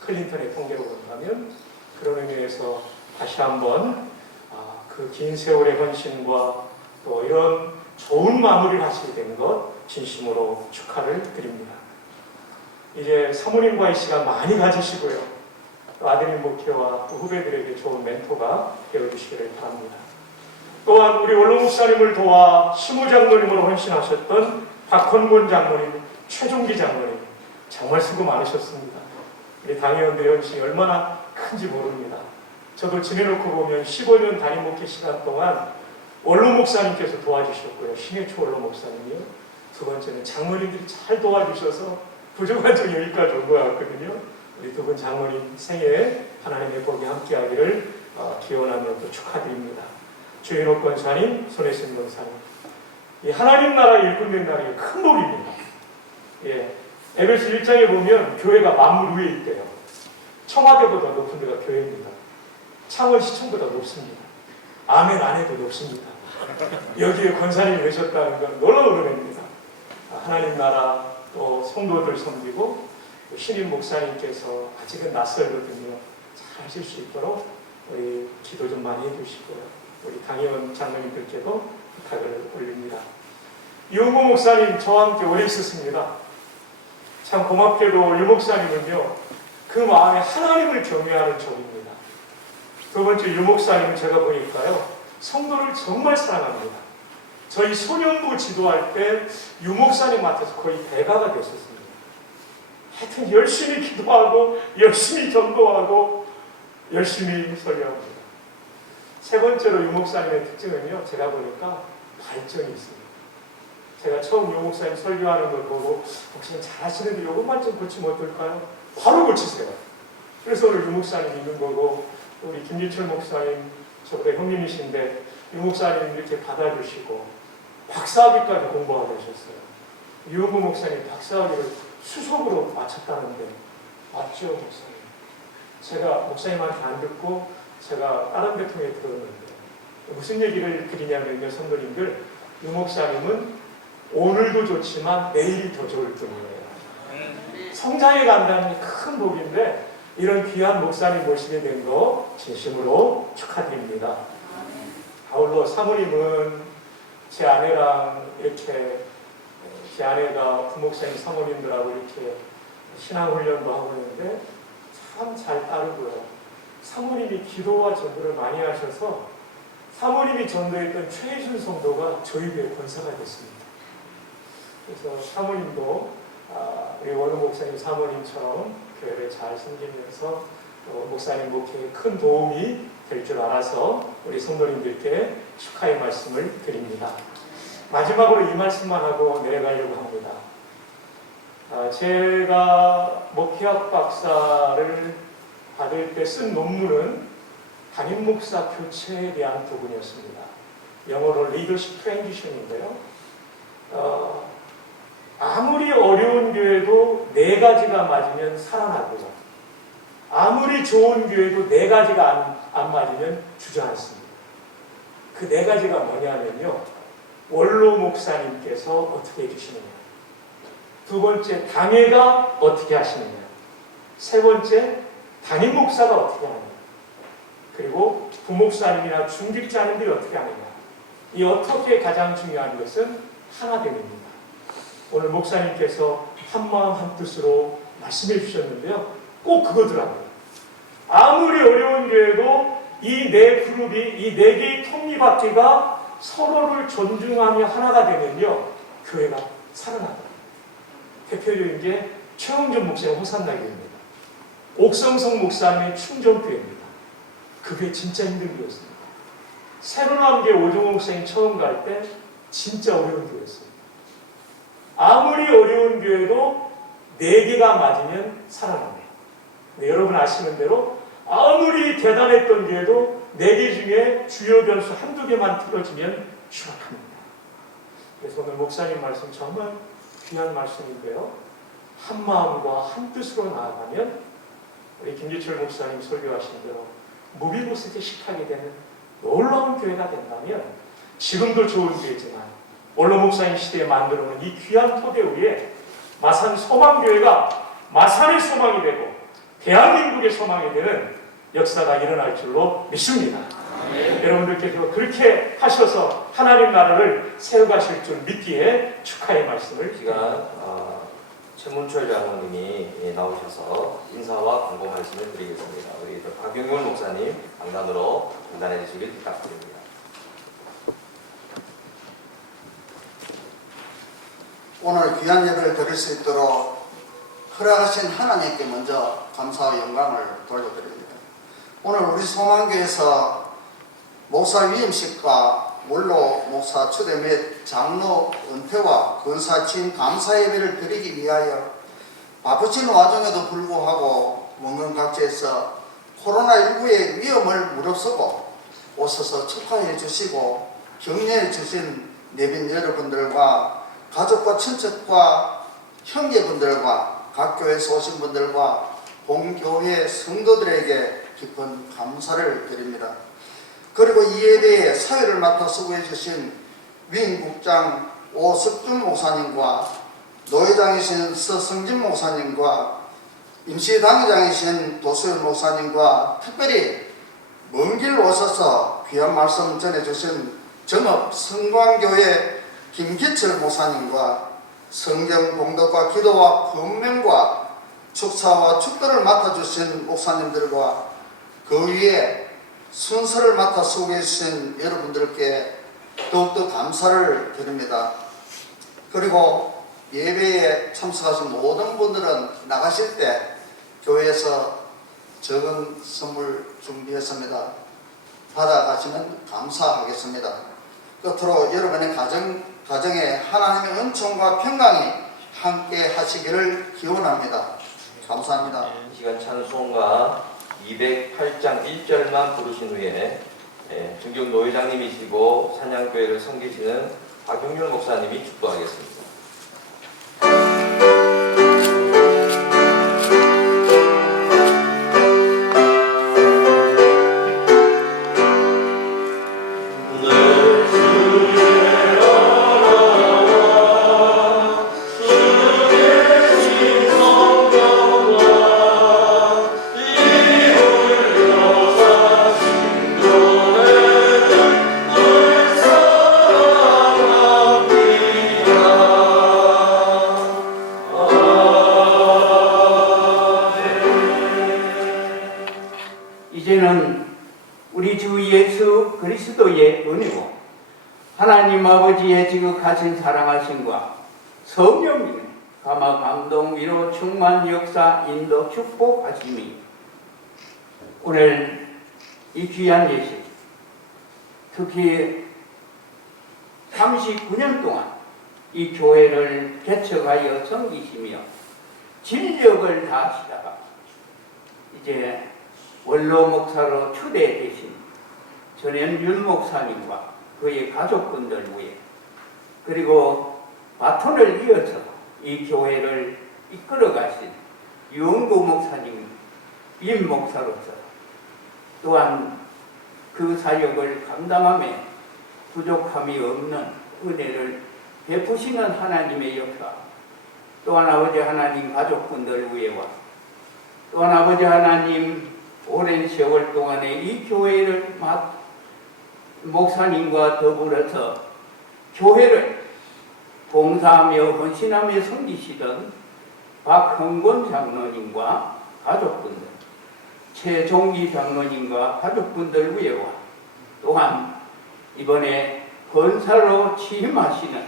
클린턴의 통계로 본다면. 그런 의미에서 다시 한번 그 긴 세월의 헌신과 또 이런 좋은 마무리를 하시게 된 것 진심으로 축하를 드립니다. 이제 사모님과의 시간 많이 가지시고요. 또 아드님 목회와 또 후배들에게 좋은 멘토가 되어주시기를 바랍니다. 또한 우리 원로 목사님을 도와 시무장로님으로 헌신하셨던 박헌곤 장로님, 최종기 장로님 정말 수고 많으셨습니다. 우리 당회원들의 헌신이 얼마나 큰지 모릅니다. 저도 지내놓고 보면 15년 담임 목회 시간 동안 원로 목사님께서 도와주셨고요. 신해초 원로 목사님이요. 두 번째는 장로님들이 잘 도와주셔서 부족한 점이 여기까지 온 것 같거든요. 우리 두 분 장로님 생애에 하나님의 복이 함께하기를 기원하며 또 축하드립니다. 주인옥 권사님, 손혜순 권사님, 이 하나님 나라 일꾼 된다는 게 큰 복입니다. 예, 에베소 1장에 보면 교회가 만물 위에 있대요. 청와대보다 높은 데가 교회입니다. 창원시청보다 높습니다. 아멘 안 해도 높습니다. 여기에 권사님이 되셨다는 건 놀라운 은혜입니다. 하나님 나라 또 성도들 섬기고 신임 목사님께서 아직은 낯설거든요. 잘 하실 수 있도록 우리 기도 좀 많이 해주시고요. 우리 당회원 장로님들께도 부탁을 올립니다. 이용구 목사님 저와 함께 오래 있었습니다. 참 고맙게도 유 목사님은요, 그 마음에 하나님을 경외하는 종입니다. 두 번째 유 목사님은 제가 보니까요, 성도를 정말 사랑합니다. 저희 소년부 지도할 때 유 목사님 맡아서 거의 대가가 됐었습니다. 하여튼 열심히 기도하고 열심히 전도하고 열심히 설교합니다. 세 번째로 유 목사님의 특징은요, 제가 보니까 발전이 있습니다. 제가 처음 유 목사님 설교하는 걸 보고 목사님 잘하시는데 이것만 좀 고치면 어떨까요? 바로 고치세요. 그래서 오늘 유 목사님 있는 거고, 우리 김지철 목사님 저보다 형님이신데 유 목사님 이렇게 받아주시고 박사학위까지 공부하게 되셨어요. 유은구 목사님 박사학위를 수석으로 마쳤다는데 맞죠, 목사님? 제가 목사님한테 안 듣고 제가 다른 데 통해 들었는데 무슨 얘기를 드리냐면요, 성도님들, 유 목사님은 오늘도 좋지만 내일이 더 좋을 뿐이에요. 성장해 간다는 게 큰 복인데 이런 귀한 목사님 모시게 된 거 진심으로 축하드립니다. 아울러 사모님은 제 아내랑 이렇게, 제 아내가 부목사님 사모님들하고 이렇게 신앙훈련도 하고 있는데 참 잘 따르고요. 사모님이 기도와 전도를 많이 하셔서 사모님이 전도했던 최혜순 성도가 저희 교회 권사가 됐습니다. 그래서 사모님도 우리 원로 목사님 사모님처럼 교회를 잘 섬기면서 목사님 목회에 큰 도움이 될 줄 알아서 우리 성도님들께 축하의 말씀을 드립니다. 마지막으로 이 말씀만 하고 내려가려고 합니다. 제가 목회학 박사를 받을 때 쓴 논문은 담임 목사 교체에 대한 부분이었습니다. 영어로 Leadership Transition인데요. 아무리 어려운 교회도 네 가지가 맞으면 살아나고요. 아무리 좋은 교회도 네 가지가 안 맞으면 주저앉습니다. 그 네 가지가 뭐냐면요, 원로 목사님께서 어떻게 해주시느냐, 두 번째 당회가 어떻게 하시느냐, 세 번째 담임 목사가 어떻게 하느냐, 그리고 부목사님이나 중직자님들이 어떻게 하느냐. 이 어떻게 가장 중요한 것은 하나됨입니다. 오늘 목사님께서 한마음 한뜻으로 말씀해 주셨는데요, 꼭 그거더라고요. 아무리 어려운 교회도 이 네 그룹이, 이 네 개의 톱니바퀴가 서로를 존중하며 하나가 되면요, 교회가 살아납니다. 대표적인 게 최홍준 목사님 호산나교입니다. 옥성성 목사님의 충정교회입니다. 그게 진짜 힘든 교회였습니다. 새로남교 오종호 목사님 처음 갈 때 진짜 어려운 교회였습니다. 아무리 어려운 교회도 네 개가 맞으면 살아납니다. 네, 여러분 아시는 대로 아무리 대단했던 교회도 네 개 중에 주요 변수 한두 개만 틀어지면 추락합니다. 그래서 오늘 목사님 말씀 정말 귀한 말씀인데요, 한 마음과 한 뜻으로 나아가면 우리 김지철 목사님 설교하신 대로 무비보스게 식하게 되는 놀라운 교회가 된다면 지금도 좋은 교회지만 원로 목사님 시대에 만들어놓은 이 귀한 토대 위에 마산 소망교회가 마산의 소망이 되고 대한민국의 소망이 되는 역사가 일어날 줄로 믿습니다. 여러분들께서 그렇게 하셔서 하나님 나라를 세워가실 줄 믿기에 축하의 말씀을 시간 최문철 장로님이 나오셔서 인사와 광고 말씀을 드리겠습니다. 우리 박용률 목사님 강단으로 전달해 주시길 부탁드립니다. 오늘 귀한 예배를 드릴 수 있도록 허락하신 하나님께 먼저 감사와 영광을 돌려드립니다. 오늘 우리 소망교에서 목사 위임식과 원로 목사 추대 및 장로 은퇴와 권사 취임 감사 예배를 드리기 위하여 바쁘신 와중에도 불구하고 원근 각지에서 코로나19의 위험을 무릅쓰고 오셔서 축하해 주시고 격려해 주신 내빈 여러분들과 가족과 친척과 형제분들과 각 교회에서 오신 분들과 본교회 성도들에게 깊은 감사를 드립니다. 그리고 이 예배에 사회를 맡아 수고해 주신 위인국장 오석준 목사님과 노회장이신 서성진 목사님과 임시당회장이신 도수연 목사님과 특별히 먼 길 오셔서 귀한 말씀 전해주신 정읍 성광교회 김기철 목사님과 성경 봉독과 기도와 권면과 축사와 축도를 맡아주신 목사님들과 그 위에 순서를 맡아 수고해 주신 여러분들께 더욱더 감사를 드립니다. 그리고 예배에 참석하신 모든 분들은 나가실 때 교회에서 적은 선물 준비했습니다. 받아가시면 감사하겠습니다. 끝으로 여러분의 가정에 하나님의 은총과 평강이 함께 하시기를 기원합니다. 감사합니다. 이 시간 찬송가 208장 1절만 부르신 후에 중경 노회장님이시고 산양교회를 섬기시는 박용률 목사님이 축도하겠습니다. 이제는 우리 주 예수 그리스도의 은혜고 하나님 아버지의 지극하신 사랑하심과 성령님의 감화 감동 위로 충만 역사 인도 축복하심이 오늘 이 귀한 예식 특히 39년 동안 이 교회를 개척하여 섬기시며 진력을 다하시다가 이제 원로 목사로 추대되신 전현준 목사님과 그의 가족분들 위해 그리고 바톤을 이어서 이 교회를 이끌어 가신 유은구 목사님 임 목사로서 또한 그 사역을 감당함에 부족함이 없는 은혜를 베푸시는 하나님의 역사 또한 아버지 하나님 가족분들 위해와 또한 아버지 하나님 오랜 세월 동안에 이 교회를 목사님과 더불어서 교회를 봉사하며 헌신하며 섬기시던 박흥권 장로님과 가족분들, 최종기 장로님과 가족분들 위해와 또한 이번에 권사로 취임하시는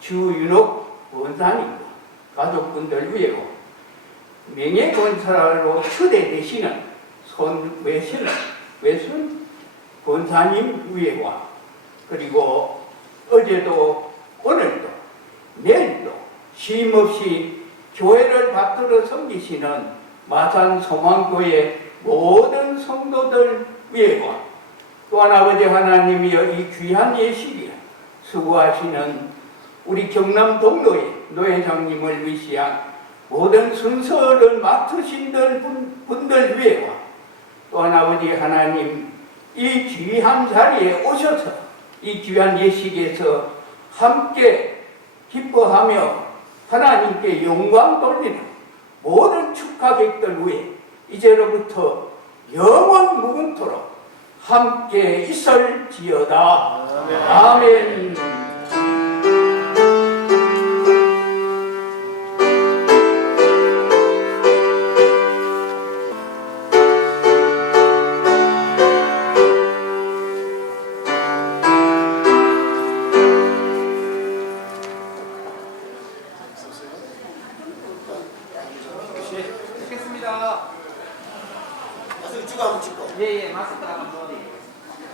주윤옥 권사님과 가족분들 위해와 명예권사로 추대되시는 외순 권사님 위에와 그리고 어제도 오늘도 내일도 쉼없이 교회를 받들어 섬기시는 마산 소망교회 모든 성도들 위에와 또한 아버지 하나님이여 이 귀한 예식에 수고하시는 우리 경남 동로의 노회장님을 위시한 모든 순서를 맡으신 분들 위에와 또한 아버지 하나님 이 귀한 자리에 오셔서 이 귀한 예식에서 함께 기뻐하며 하나님께 영광 돌리는 모든 축하객들 위해 이제로부터 영원 무궁토록 함께 있을지어다. 아멘. 찍겠습니다. 마스크 찍고 한번 찍고. 예예, 마스크 한번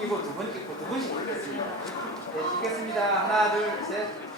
끼고 두 번 찍고 두 번씩 올렸습니다. 네, 찍겠습니다. 하나, 둘, 셋.